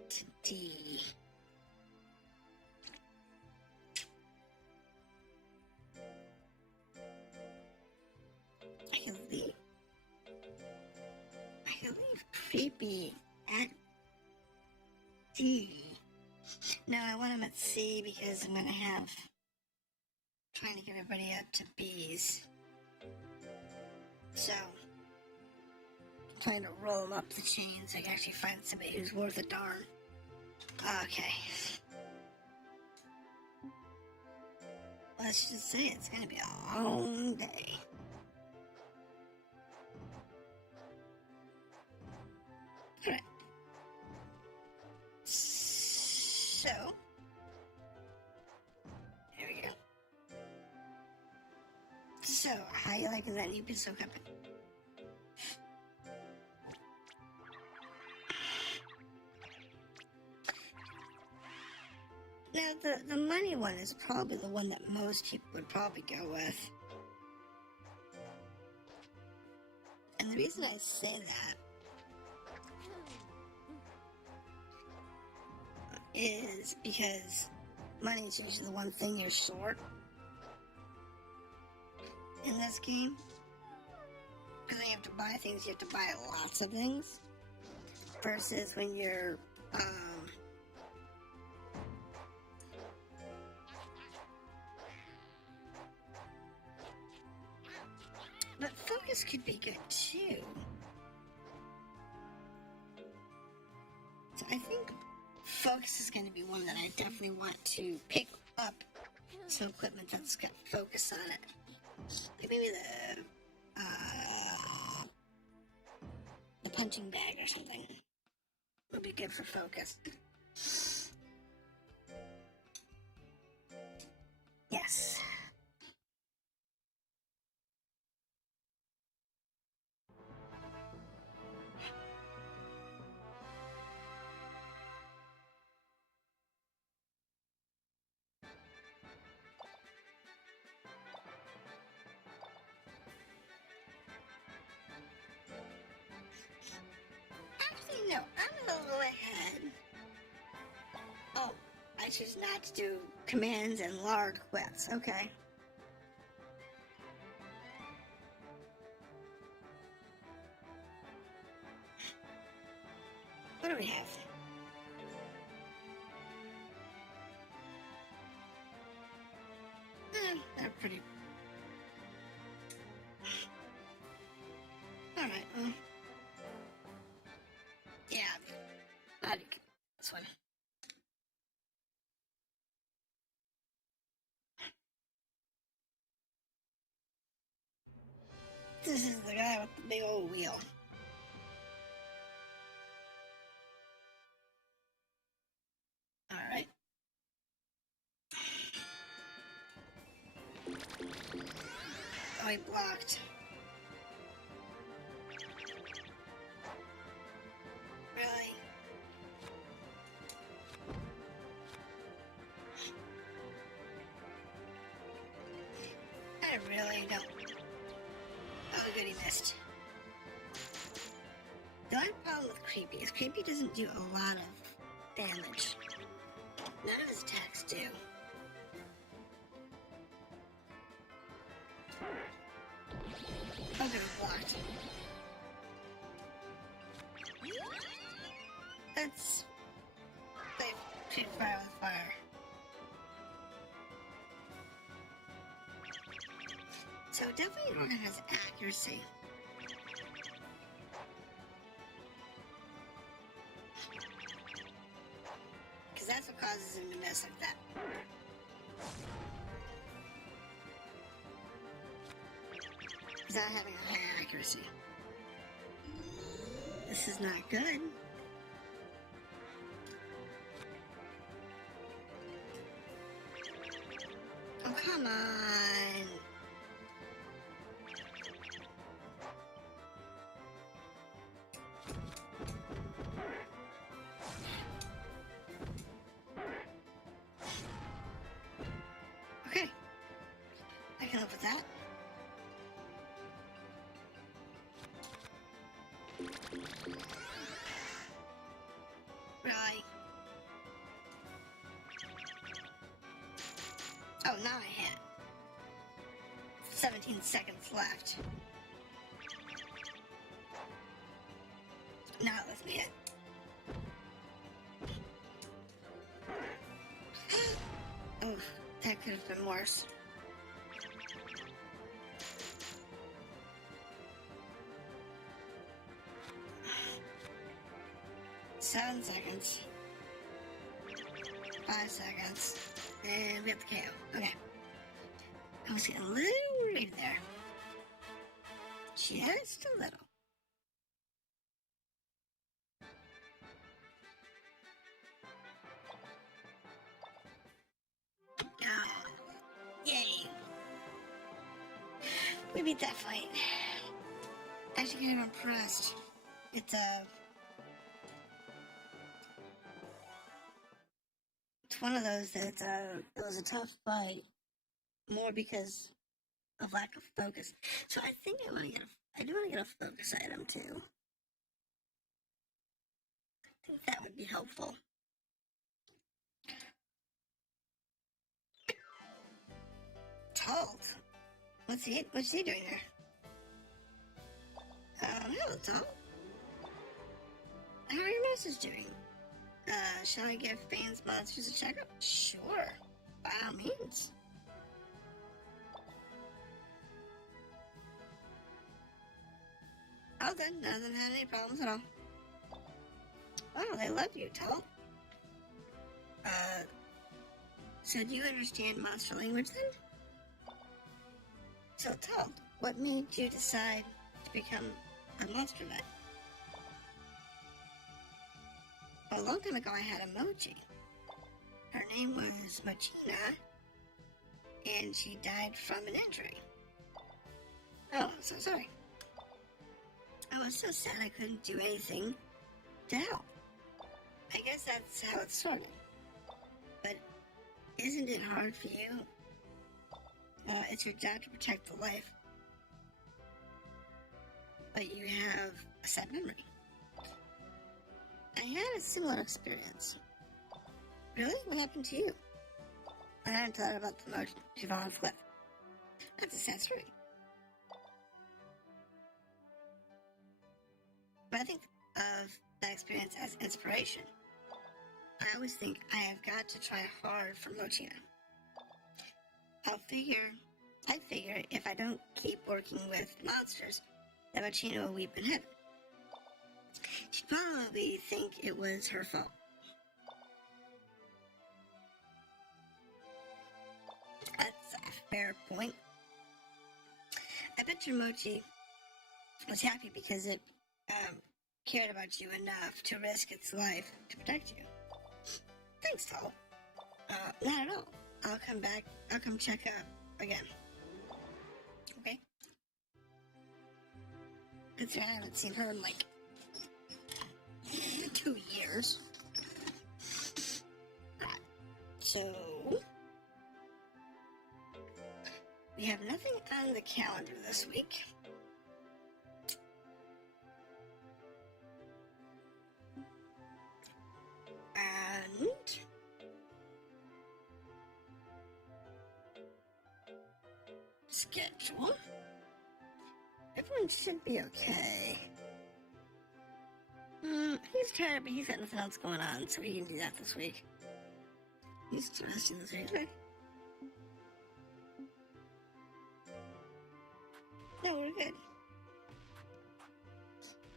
to D. I can leave Creepy at D. No, I want him at C because I'm going to have trying to get everybody up to B's. So, trying to roll them up the chain so I can actually find somebody who's worth a darn. Okay. Let's just say it's gonna be a long day. Alright. So, there we go. So, how you liking that new pistol company? Now, the money one is probably the one that most people would probably go with. And the reason I say that is because money is usually the one thing you're short in this game. Because when you have to buy things, you have to buy lots of things. Versus when you're, but focus could be good too. So I think focus is going to be one that I definitely want to pick up. Some equipment that's got focus on it. Like maybe the punching bag or something would be good for focus. Yes. Actually, no, I'm gonna go ahead. Oh, I choose not to do commands and large quits. Okay. What do we have? They're pretty. Alright, well. Yeah, I do this one. This is the guy with the big old wheel. Alright. Oh, he blocked. Really? I really don't. Oh, good, he missed. The only problem with Creepy is Creepy doesn't do a lot of damage. None of his attacks do. Oh, good, he blocked. Let's play shoot fire with fire. So definitely one has accuracy. Because that's what causes him to miss like that. He's not having a high accuracy. This is not good. Oh, come on. Okay. I can live with that. Really? Oh, now I hit. 17 seconds left. Now it lets me hit. Oh, that could have been worse. 7 seconds. 5 seconds. And we have the KO. Okay. I was getting a little worried there. Just a little. Oh, yay. We beat that fight. Actually kind of impressed. It's one of those that it was a tough fight, more because of lack of focus. So I think I do want to get a focus item too. I think that would be helpful. Talt? What's he doing there? Hello, Talt. How are your masters doing? Shall I give Phayne's monsters a checkup? Sure, by all means. Oh, good. None of them had any problems at all. Oh, they love you, Talt. So do you understand monster language then? So, Talt, what made you decide to become a monster vet? A long time ago, I had a Mochi. Her name was Mochina, and she died from an injury. Oh, I'm so sorry. I was so sad I couldn't do anything to help. I guess that's how it started. But isn't it hard for you? It's your job to protect the life. But you have a sad memory. I had a similar experience. Really? What happened to you? I hadn't thought about the motion she fell off a cliff. That's a sad story. But I think of that experience as inspiration. I always think I have got to try hard for Mochina. I figure if I don't keep working with monsters, that Mochina will weep in heaven. She'd probably think it was her fault. That's a fair point. I bet your Mochi was happy because it cared about you enough to risk its life to protect you. Thanks, Tall. Not at all. I'll come back. I'll come check up again. Okay? Considering I haven't seen her in like 2 years. Alright. So we have nothing on the calendar this week. And schedule. Everyone should be okay. He's tired, but he's got nothing else going on, so he can do that this week. He's resting this week. Okay. No, we're good.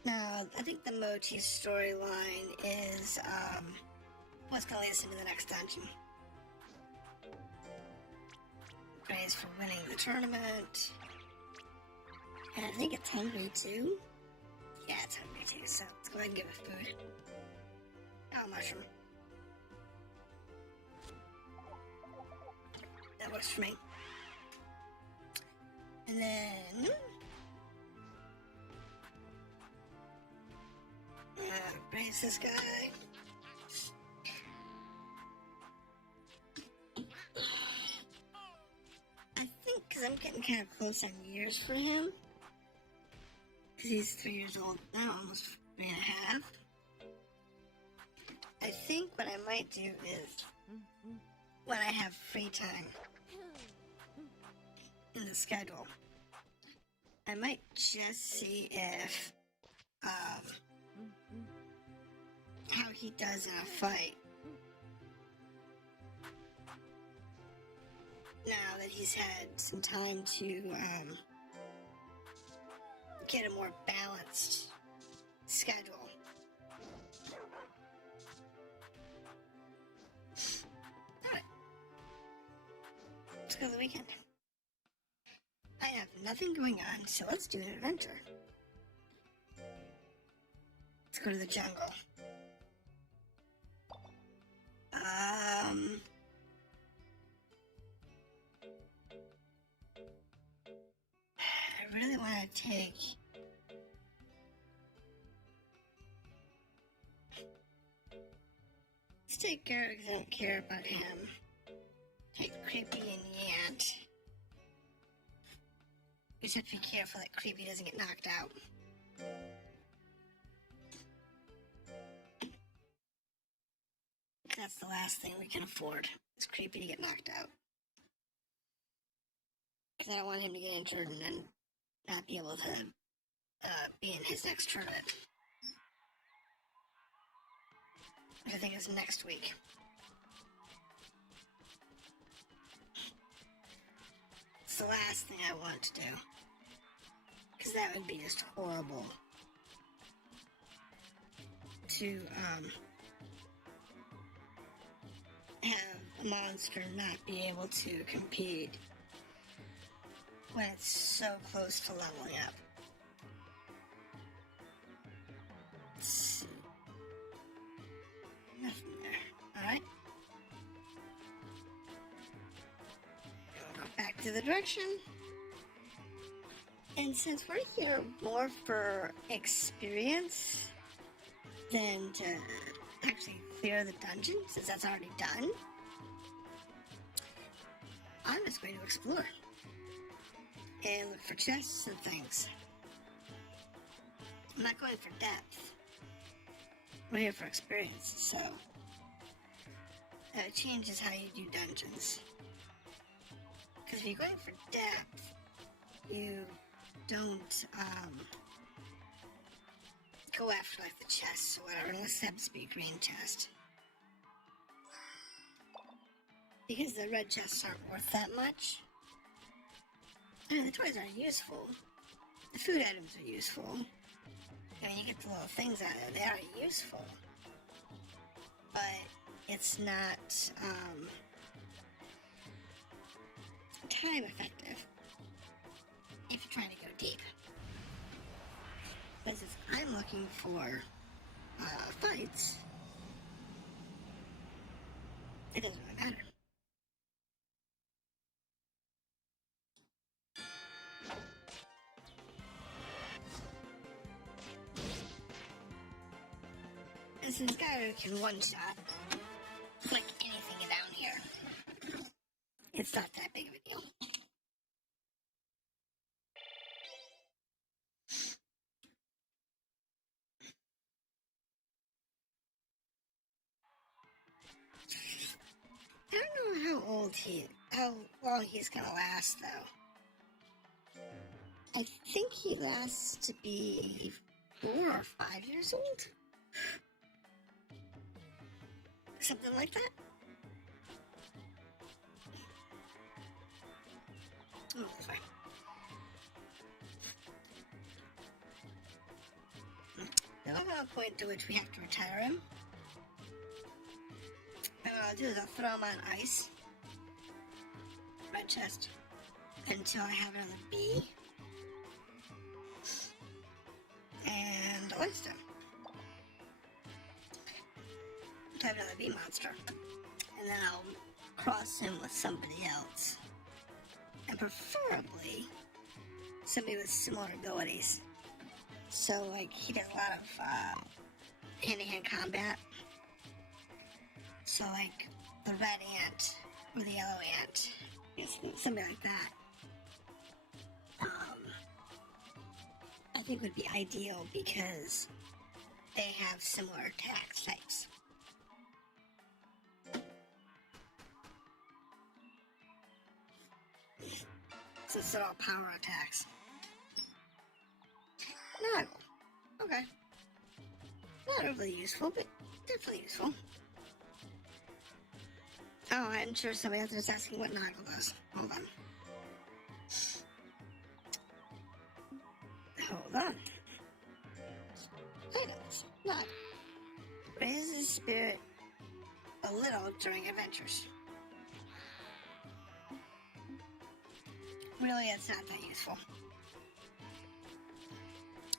Now, I think the Mochi storyline is, what's gonna lead us into the next dungeon. Praise for winning the tournament. And I think it's hungry too. Yeah, it's hungry too, so let's go ahead and give it food. Oh, mushroom. That works for me. And then raise this guy. I think because I'm getting kind of close on years for him. Because he's 3 years old now, almost 3.5. I think what I might do is, when I have free time in the schedule, I might just see if, how he does in a fight. Now that he's had some time to, get a more balanced schedule. Let's go to the weekend. I have nothing going on, so let's do an adventure. Let's go to the jungle. I really want to take... Let's take Garrett because I don't care about him. Take Creepy and Yant. We just have to be careful that Creepy doesn't get knocked out. That's the last thing we can afford, is Creepy to get knocked out. Because I don't want him to get injured and then not be able to be in his next tournament. I think it's next week. It's the last thing I want to do. Because that would be just horrible. To, have a monster not be able to compete when it's so close to leveling up. Let's see. Nothing there. Alright. Go back to the direction. And since we're here more for experience than to actually clear the dungeon, since that's already done, I'm just going to explore and look for chests and things. I'm not going for depth. We're here for experience, so it changes how you do dungeons. Because if you're going for depth, you don't go after like the chests or whatever, unless it happens to be a green chest. Because the red chests aren't worth that much. I mean, the toys are useful. The food items are useful. I mean, you get the little things out of it, they are useful. But it's not time effective if you're trying to go deep. But since I'm looking for fights, it doesn't really matter. And since Gyro can one-shot, like anything down here, it's not that big of a deal. I don't know how long he's gonna last, though. I think he lasts to be 4 or 5 years old. Something like that. Oh, that's fine. Now I have a point to which we have to retire him. And what I'll do is I'll throw him on ice. Red chest. Until I have another bee. And a oyster. To have another bee monster. And then I'll cross him with somebody else. And preferably somebody with similar abilities. So, like, he does a lot of hand-to-hand combat. So, like, the red ant or the yellow ant, something like that. I think would be ideal because they have similar attack types. Since they're all power attacks. Noggle. Okay. Not overly useful, but definitely useful. Oh, I'm sure somebody else is asking what Noggle does. Hold on. Hold on. Items. Noggle. Raises his spirit a little during adventures. really it's not that useful.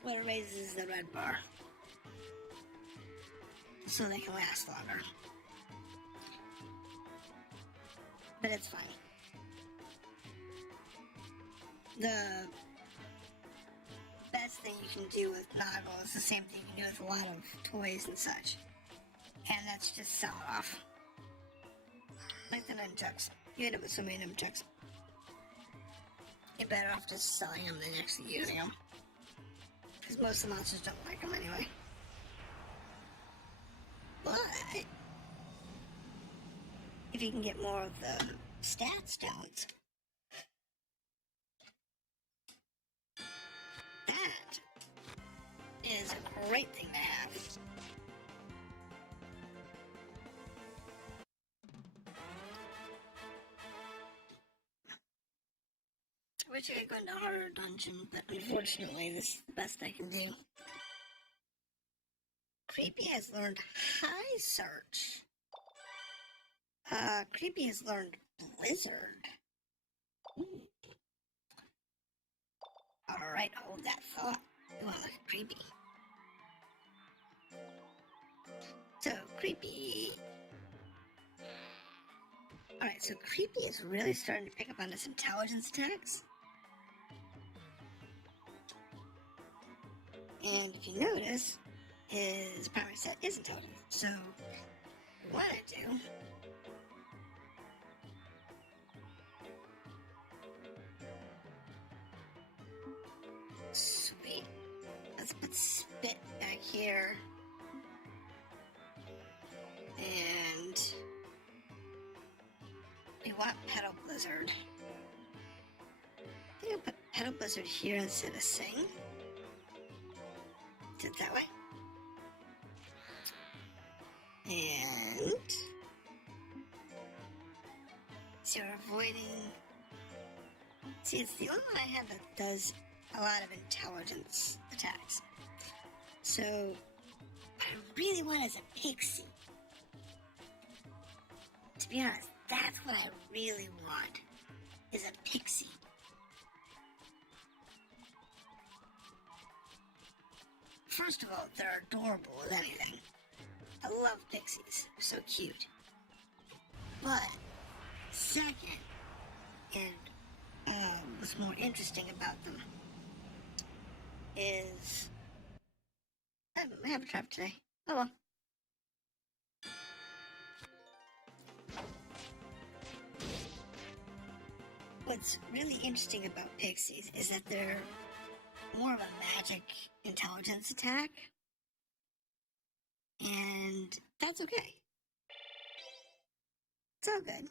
What it raises is the red bar, so they can last longer. But it's fine. The best thing you can do with Noggle is the same thing you can do with a lot of toys and such. And that's just sell it off. Like the nunchucks. You end up with so many nunchucks. You're better off just selling them than actually using them. Because most of the monsters don't like them anyway. But if you can get more of the stat stones, that is a great thing to have. I wish I could go into a harder dungeon, but unfortunately this is the best I can do. Creepy has learned High Search. Creepy has learned Blizzard. Alright, hold that thought. You wanna look at Creepy. So, Creepy... Alright, so Creepy is really starting to pick up on his intelligence attacks. And if you notice, his primary set is intelligence. So, what I do... Sweet. Let's put Spit back here. And... we want Petal Blizzard. I think I'll put Petal Blizzard here instead of Sing. Is it that way? And... so we're avoiding... see, it's the only one I have that does a lot of intelligence attacks. So, what I really want is a Pixie. To be honest, that's what I really want, is a Pixie. First of all, they're adorable as anything. I love pixies, they're so cute. But, second, and what's more interesting about them is... I have a trap today. Oh well. What's really interesting about pixies is that they're more of a magic intelligence attack. And that's okay. It's all good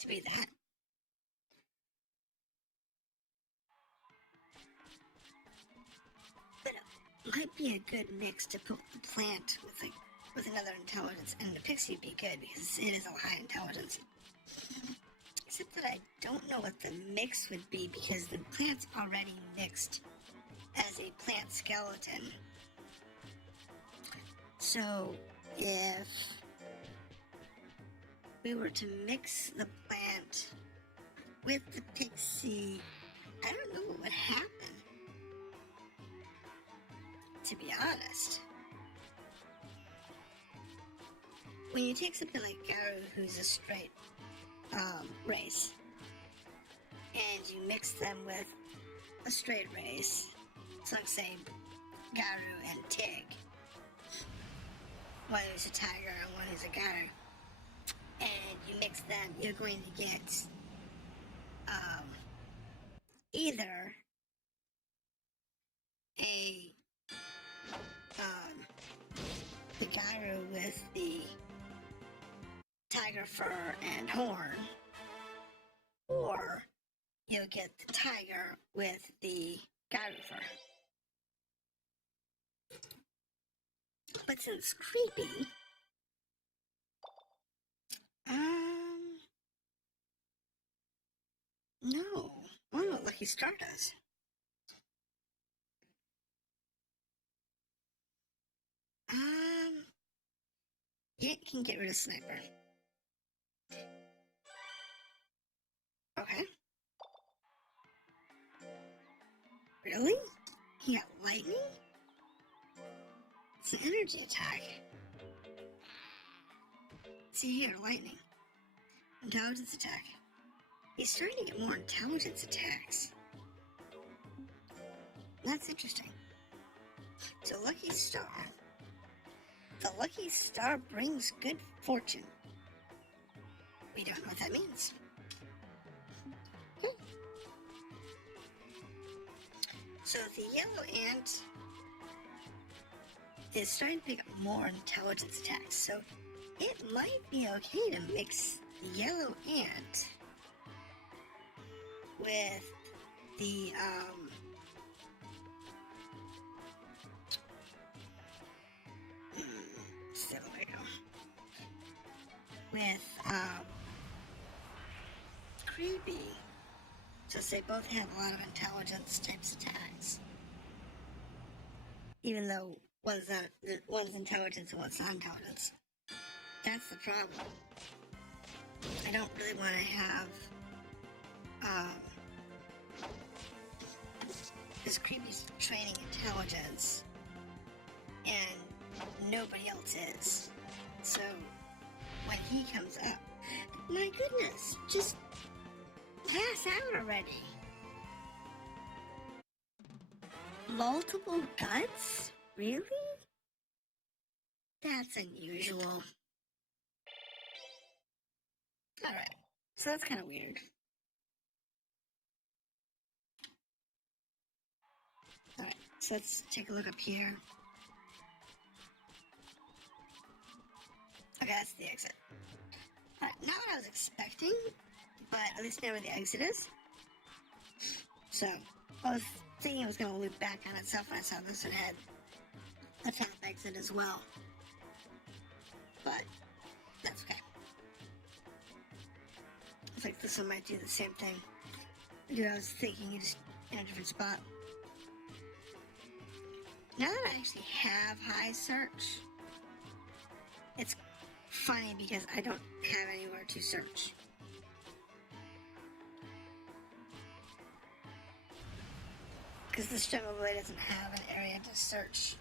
to be that. But it might be a good mix to put the plant with another intelligence, and the pixie would be good because it is a high intelligence. Except that I don't know what the mix would be because the plant's already mixed as a plant skeleton. So, if we were to mix the plant with the pixie, I don't know what would happen, to be honest. When you take something like Garu, who's a straight race, and you mix them with a straight race, so like say Garu and Tig, one who's a tiger and one who's a Garu, and you mix them, you're going to get either a the Garu with the tiger fur and horn, or you'll get the tiger with the Garu fur. But since creepy, no. I don't know what Lucky Star does. It can get rid of Sniper. Okay. Really? He got lightning? It's an energy attack. See here, lightning. Intelligence attack. He's starting to get more intelligence attacks. That's interesting. So lucky star. The lucky star brings good fortune. We don't know what that means. So the yellow ant is starting to pick up more intelligence attacks. So it might be okay to mix the yellow ant with the creepy. Since they both have a lot of intelligence types attacks. Even though one's intelligence and one's not intelligence. That's the problem. I don't really want to have this creepy's training intelligence and nobody else is. So when he comes up, my goodness, just pass out already. Multiple guts? Really? That's unusual. Alright, so that's kind of weird. Alright, so let's take a look up here. Okay, that's the exit. Alright, not what I was expecting, but at least I know where the exit is. So, I was thinking it was going to loop back on itself when I saw this one had a top exit as well. But, that's okay. I think this one might do the same thing. Dude, I was thinking it's in a different spot. Now that I actually have high search, it's funny because I don't have anywhere to search. Because the Streamergirl doesn't have an area to search.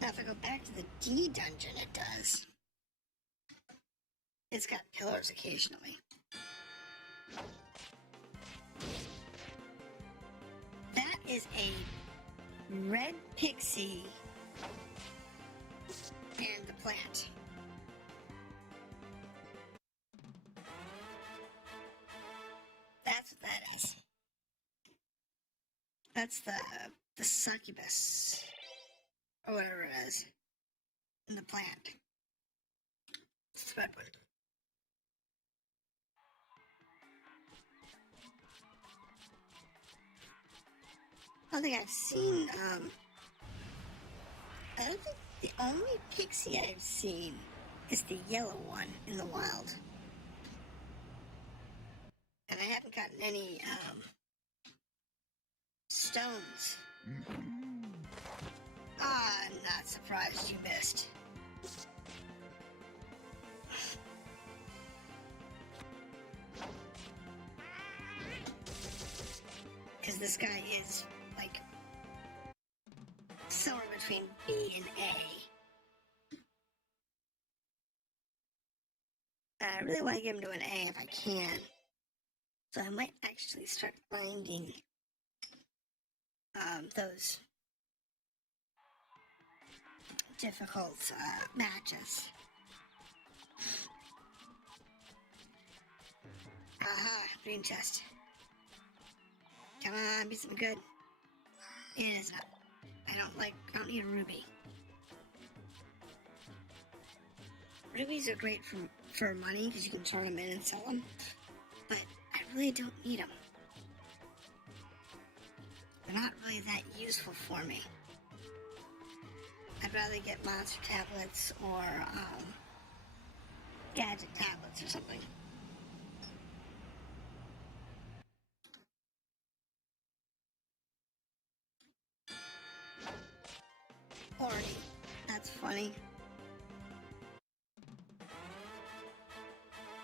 Now if I go back to the D dungeon, it does. It's got pillars occasionally. That is a red pixie and the plant. That's what that is. That's the succubus, or whatever it is, in the plant. It's the red one. I don't think I've seen, I don't think the only pixie I've seen is the yellow one in the wild. And I haven't gotten any, stones. I'm not surprised you missed. Because this guy is, like, somewhere between B and A. And I really want to get him to an A if I can. So I might actually start finding those difficult matches. Aha, green chest. Come on, be something good. It is not. I don't need a ruby. Rubies are great for money because you can turn them in and sell them. But I really don't need them. They're not really that useful for me. I'd rather get monster tablets or gadget tablets or something. Horny. That's funny.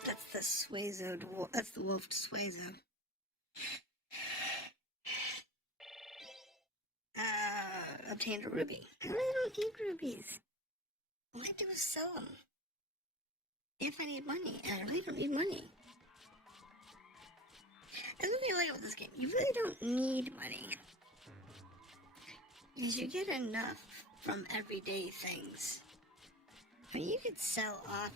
That's the Suezo. That's the wolf Suezo. obtained a ruby. I really don't need rubies. All I do is sell them. If I need money, and I really don't need money. That's what I like about this game. You really don't need money. Because you get enough from everyday things. I mean, you could sell off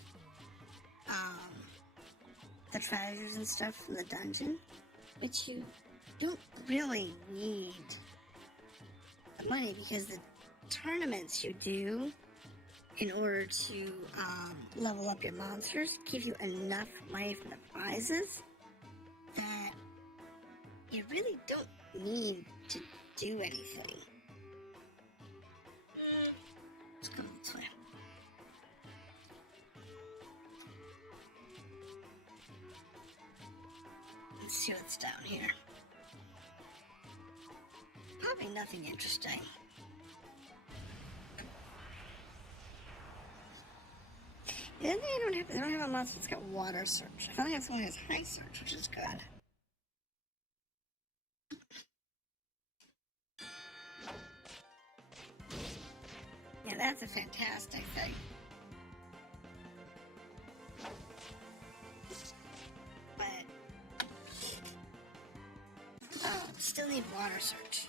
the treasures and stuff from the dungeon, but you don't really need the money because the tournaments you do in order to level up your monsters give you enough money from the prizes that you really don't need to do anything. Let's go this way. Let's see what's down here. Probably nothing interesting. The other thing they don't have a monster that's got water search. I finally have someone who has high search, which is good. Yeah, that's a fantastic thing. But still need water search.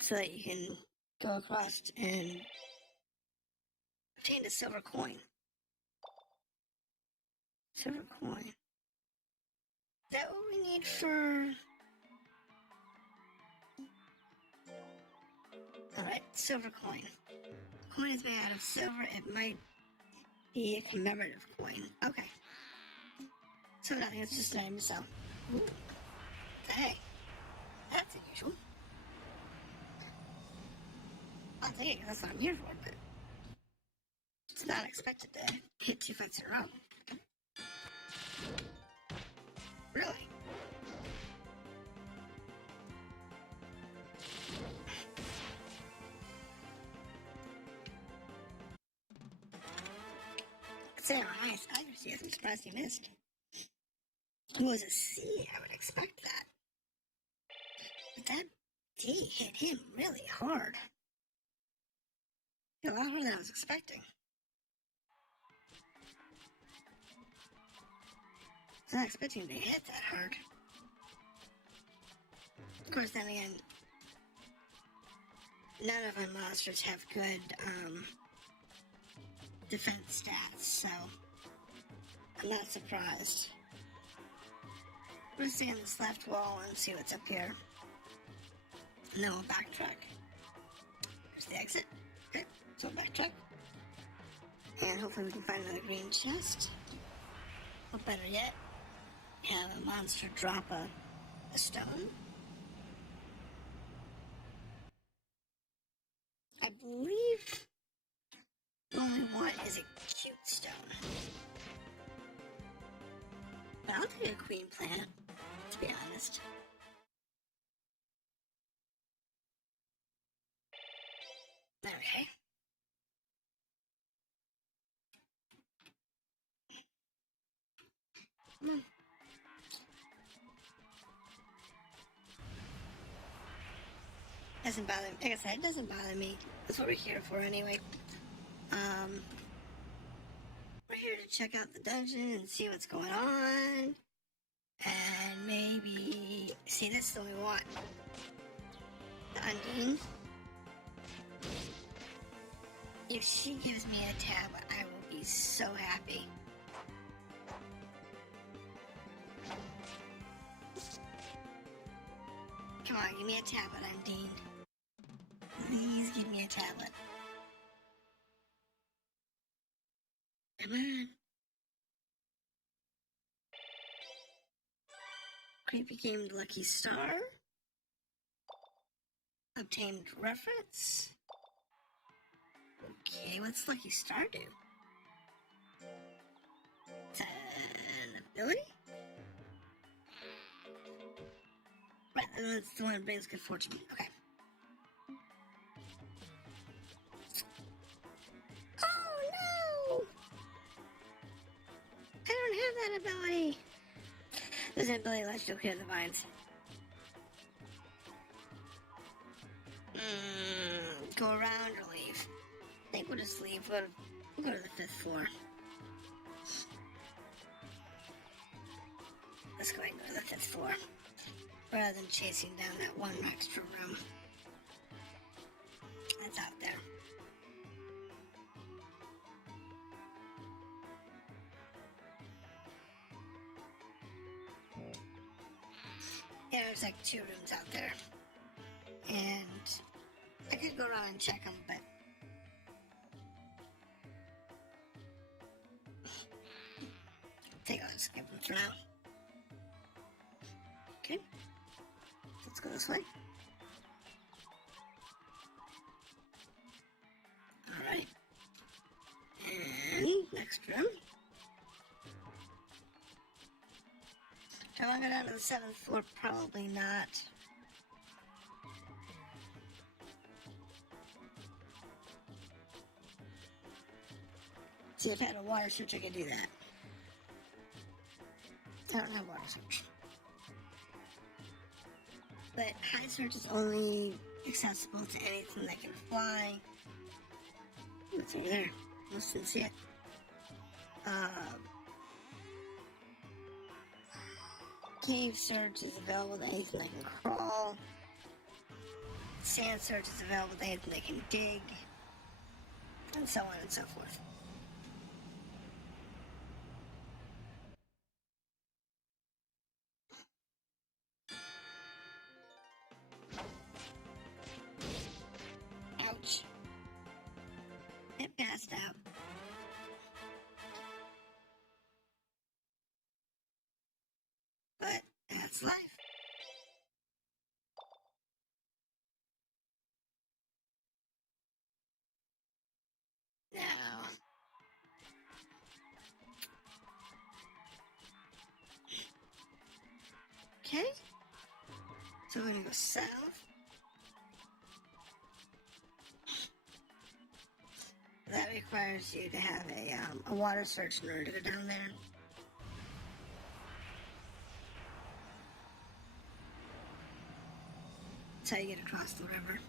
So that you can go across and obtain a silver coin. Silver coin. Is that what we need for... Alright, silver coin. The coin is made out of silver. It might be a commemorative coin. Okay. So nothing, it's just an item to sell. Ooh. Hey, that's unusual. I'll take it because that's what I'm here for, but it's not expected to hit 2 fights in a row. Really? Considering how high accuracy is, I'm surprised he missed. If it was a C, I would expect that. But that D hit him really hard. A lot harder than I was expecting. I was not expecting to hit that hard. Of course, then again, none of my monsters have good defense stats, so I'm not surprised. We'll stay on this left wall and see what's up here. And then we'll backtrack. There's the exit. Okay, so we'll backtrack. And hopefully we can find another green chest. Or better yet, have a monster drop a stone. I believe the only one is a cute stone. But I'll take a queen plant, to be honest. Okay. Come on. Doesn't bother me. Like I said, it doesn't bother me. That's what we're here for anyway. We're here to check out the dungeon and see what's going on. And maybe... See, this is the one we want. The Undine. If she gives me a tab, I will be so happy. Come on, give me a tablet, Undine. Please give me a tablet. Come on. Creepy gamed Lucky Star. Obtained reference. Okay, what's Lucky Star do? It's an ability? Right, that's the one that brings good fortune. Okay. Oh no! I don't have that ability. There's an ability that lets you clear the vines. go around or leave? I think we'll just leave. We'll go to the 5th floor. Let's go ahead and go to the 5th floor, rather than chasing down that one extra room that's out there. Yeah, there's like 2 rooms out there, and I could go around and check them, but let's skip them for now. Okay, let's go this way. Alright, and next room. Do I want to go down to the 7th floor? Probably not. See, if I had a water switch, I could do that. I don't have water switch. But high search is only accessible to anything that can fly. What's over there? Almost didn't see it. Cave search is available to anything that can crawl. Sand search is available to anything that can dig. And so on and so forth. Ouch. It passed out. But that's life. Now, okay. So we're gonna go south. That requires you to have a water search in order to go down there. That's how you get across the river.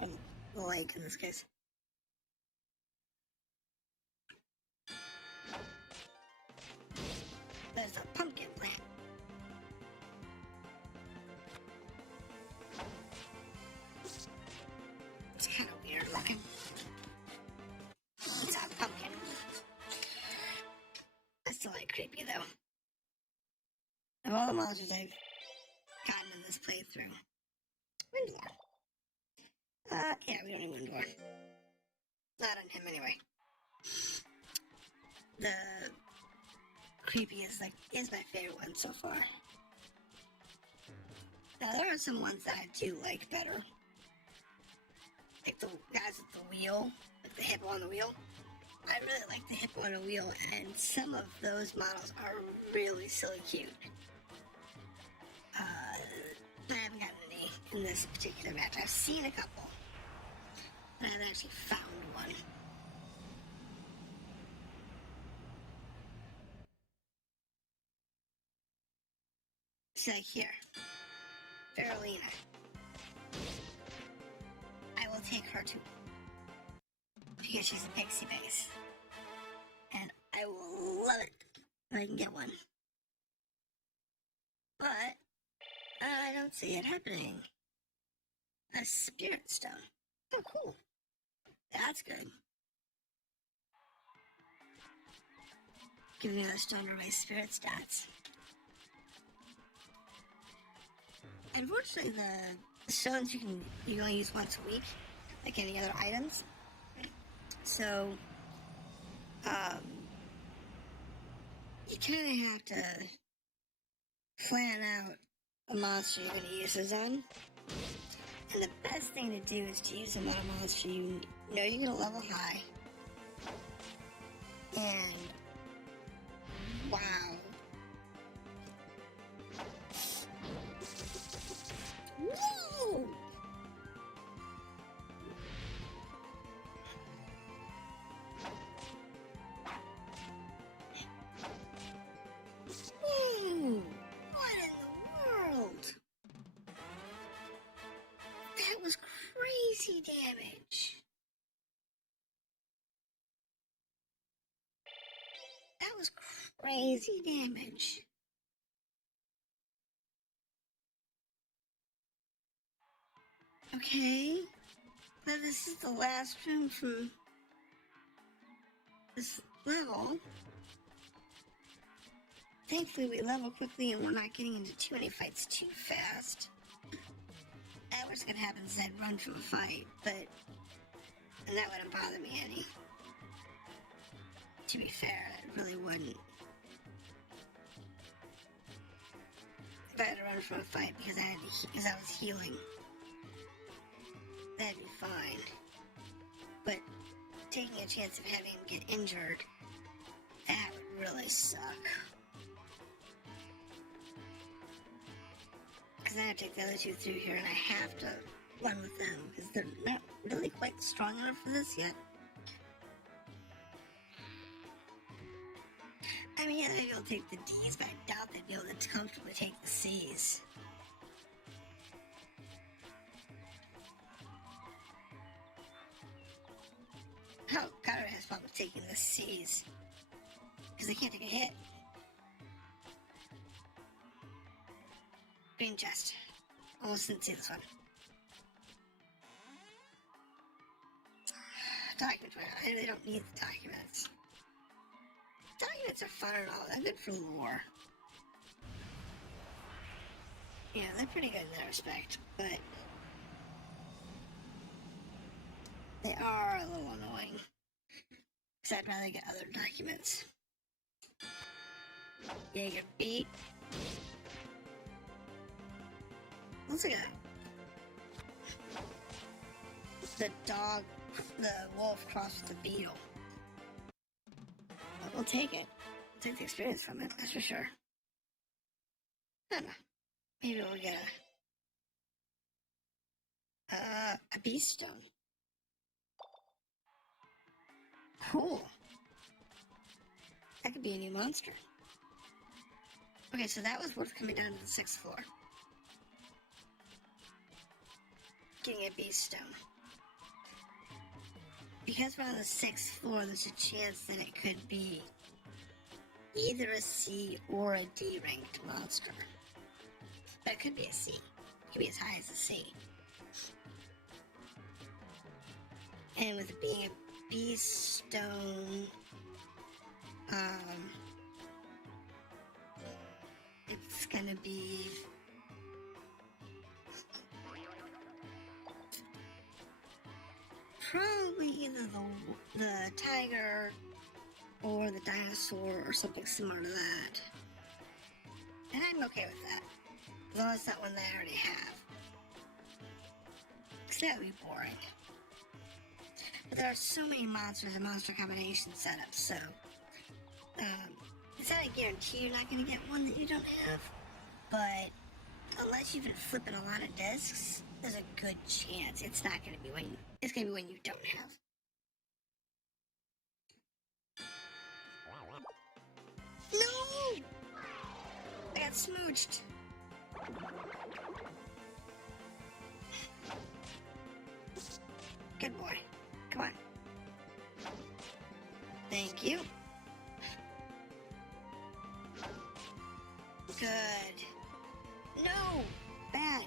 Or the lake in this case. There's a pumpkin plant. It's kind of weird looking. It's a pumpkin. That's still like creepy though. Of all the monsters I've gotten in this playthrough, Windlore. Yeah, we don't need Windlore. Not on him anyway. The creepiest is my favorite one so far. Now there are some ones that I do like better. Like the guys with the wheel, like the hippo on the wheel. I really like the hippo on a wheel, and some of those models are really silly cute. I haven't gotten any in this particular match. I've seen a couple, but I haven't actually found one. So here, Farolina. I will take her too, because she's a pixie base, and I will love it if I can get one. But I don't see it happening. A spirit stone. Oh, cool. That's good. Give me another stone to raise spirit stats. Unfortunately, the stones you can only use once a week, like any other items. So, you kind of have to plan out a monster you're going to use those on. And the best thing to do is to use them on a monster you know you're going to level high. And wow. Woo! Woo! What in the world? That was crazy damage. That was crazy damage. Okay. But this is the last room from this level. Thankfully, we level quickly and we're not getting into too many fights too fast. That was gonna happen is I'd run from a fight, and that wouldn't bother me any. To be fair, it really wouldn't. If I had to run from a fight because I was healing, that'd be fine. But taking a chance of having him get injured, that would really suck. Because then I take the other two through here and I have to run with them because they're not really quite strong enough for this yet. I mean, yeah, they'd be able to take the D's, but I doubt they'd be able to comfortably take the C's. How Koei has problem taking the C's because they can't take a hit. Green chest. Almost didn't see this one. Documents. I really don't need the documents. Documents are fun and all. They're good for lore. Yeah, they're pretty good in that respect, but they are a little annoying. Because I'd rather get other documents. Yeah, your feet. Looks like the dog, the wolf crossed with the beetle. But we'll take it. We'll take the experience from it, that's for sure. I don't know. Maybe we'll get a beast stone. Cool. That could be a new monster. Okay, so that was worth coming down to the 6th floor. Getting a beast stone. Because we're on the 6th floor, there's a chance that it could be either a C or a D ranked monster. But it could be a C. It could be as high as a C. And with it being a beast stone, it's gonna be probably either the tiger or the dinosaur or something similar to that. And I'm okay with that. As long as it's not one that I already have. Because that would be boring. But there are so many monsters and monster combination setups, so it's not a guarantee you're not going to get one that you don't have. But unless you've been flipping a lot of discs, there's a good chance it's not going to be it's going to be one you don't have. No! I got smooched. Good boy. Come on. Thank you. Good. No! Bad.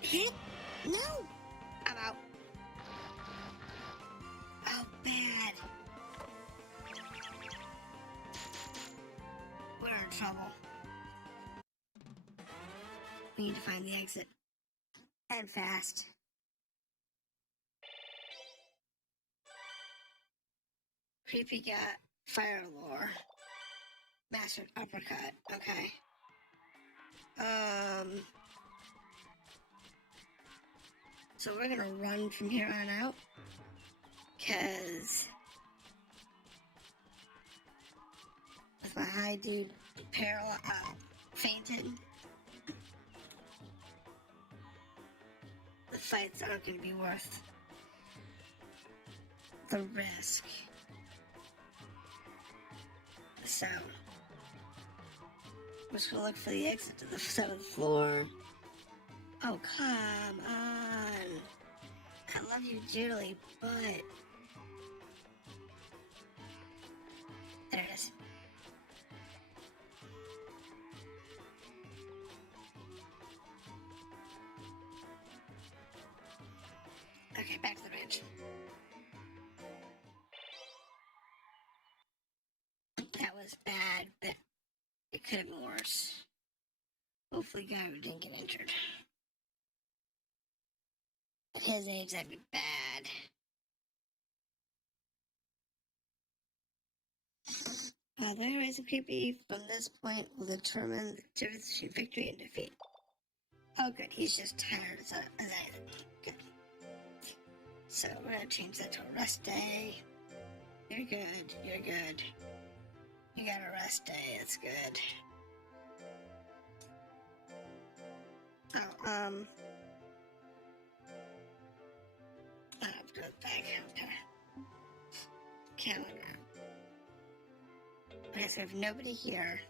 Hit? No! I'm out. Oh, bad. We're in trouble. We need to find the exit. And fast. Creepy cat, fire lore. Mastered uppercut. Okay. So we're gonna run from here on out. 'Cause with my high dude fainted, the fights aren't gonna be worth the risk. So I'm just gonna look for the exit to the 7th floor. Oh, come on. That love you dearly, but... There it is. Okay, back to the ranch. That was bad, but it could have been worse. Hopefully Guy didn't get injured. At his age, that'd be bad. The only ways of creepy from this point will determine the difference between victory and defeat. Oh good, he's just tired as anything. Good. So we're gonna change that to a rest day. You're good, you're good. You got a rest day, that's good. Oh, I have to go back. Okay. Calendar. Okay, so if nobody here,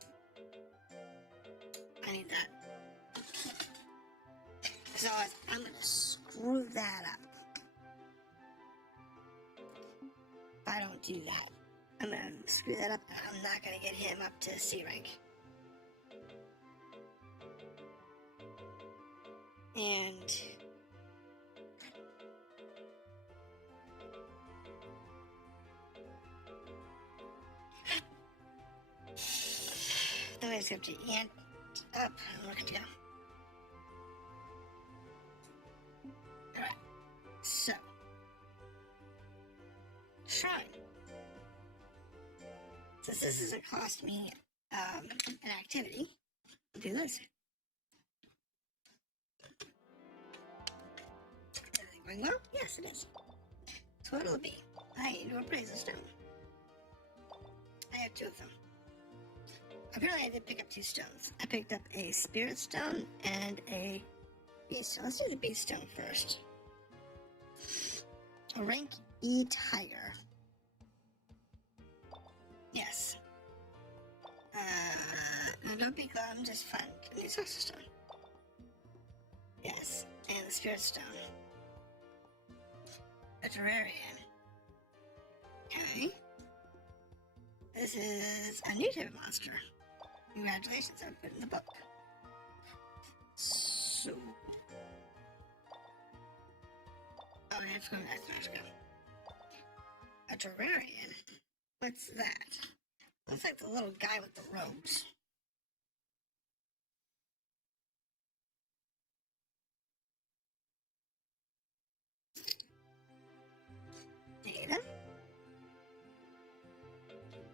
I need that. So I'm gonna screw that up. If I don't do that, I'm gonna screw that up and I'm not gonna get him up to C rank. And the way it's going to ant up and we're good to go. Alright, so shrine. Since this isn't cost me an activity, I'll do this. Everything going well? Yes, it is. So what will it be? I need to appraise a stone. I have 2 of them. Apparently I did pick up 2 stones. I picked up a spirit stone and a beast stone. Let's do the beast stone first. A rank E tiger. Yes. No, don't be glad, I'm just fun. Give me a sorcerer stone. Yes, and the spirit stone. A terrarium. Okay. This is a new type of monster. Congratulations, I've put it in the book. So... Oh, I have to go back. Let's go. A terrarium? What's that? Looks like the little guy with the robes. Data.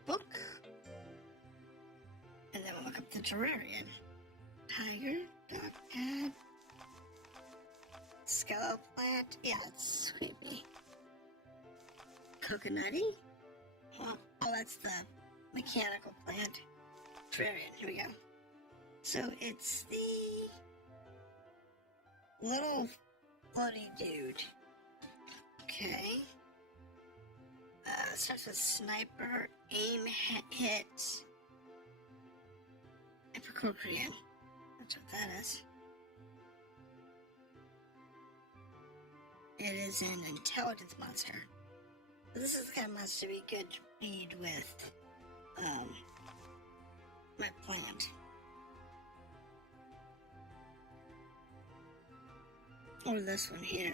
Book. And then we'll look up the terrarium. Tiger, dog, ad. Skeletal plant. Yeah, it's creepy. Coconutty. Oh, that's the mechanical plant. Terrarium. Here we go. So it's the little floaty dude. Okay. Starts with sniper, aim, hit, Epicocrean. That's what that is. It is an intelligence monster. This is the kind of monster we could read with my plant. Or this one here.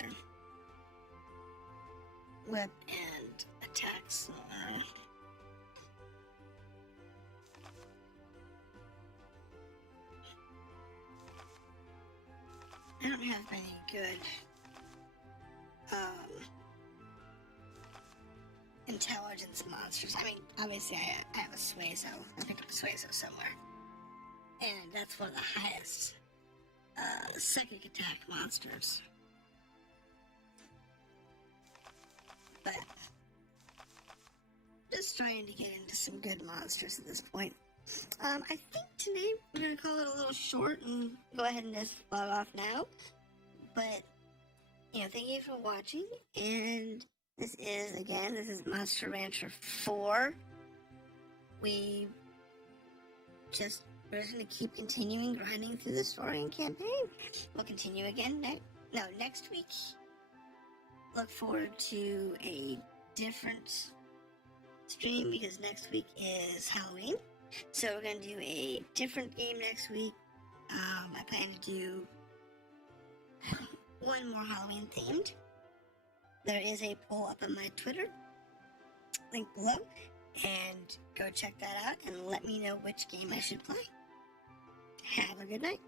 Whip and attacks. I don't have any good intelligence monsters. I mean, obviously I have a Suezo. I picked up a Suezo somewhere. And that's one of the highest psychic attack monsters. But just trying to get into some good monsters at this point. I think today we're going to call it a little short and go ahead and just log off now. But, you know, thank you for watching. And this is Monster Rancher 4. We're just going to keep continuing grinding through the story and campaign. We'll continue again next week. look forward to a different stream because next week is Halloween. So we're going to do a different game next week. I plan to do one more Halloween themed. There is a poll up on my Twitter, link below, and go check that out and let me know which game I should play. Have a good night.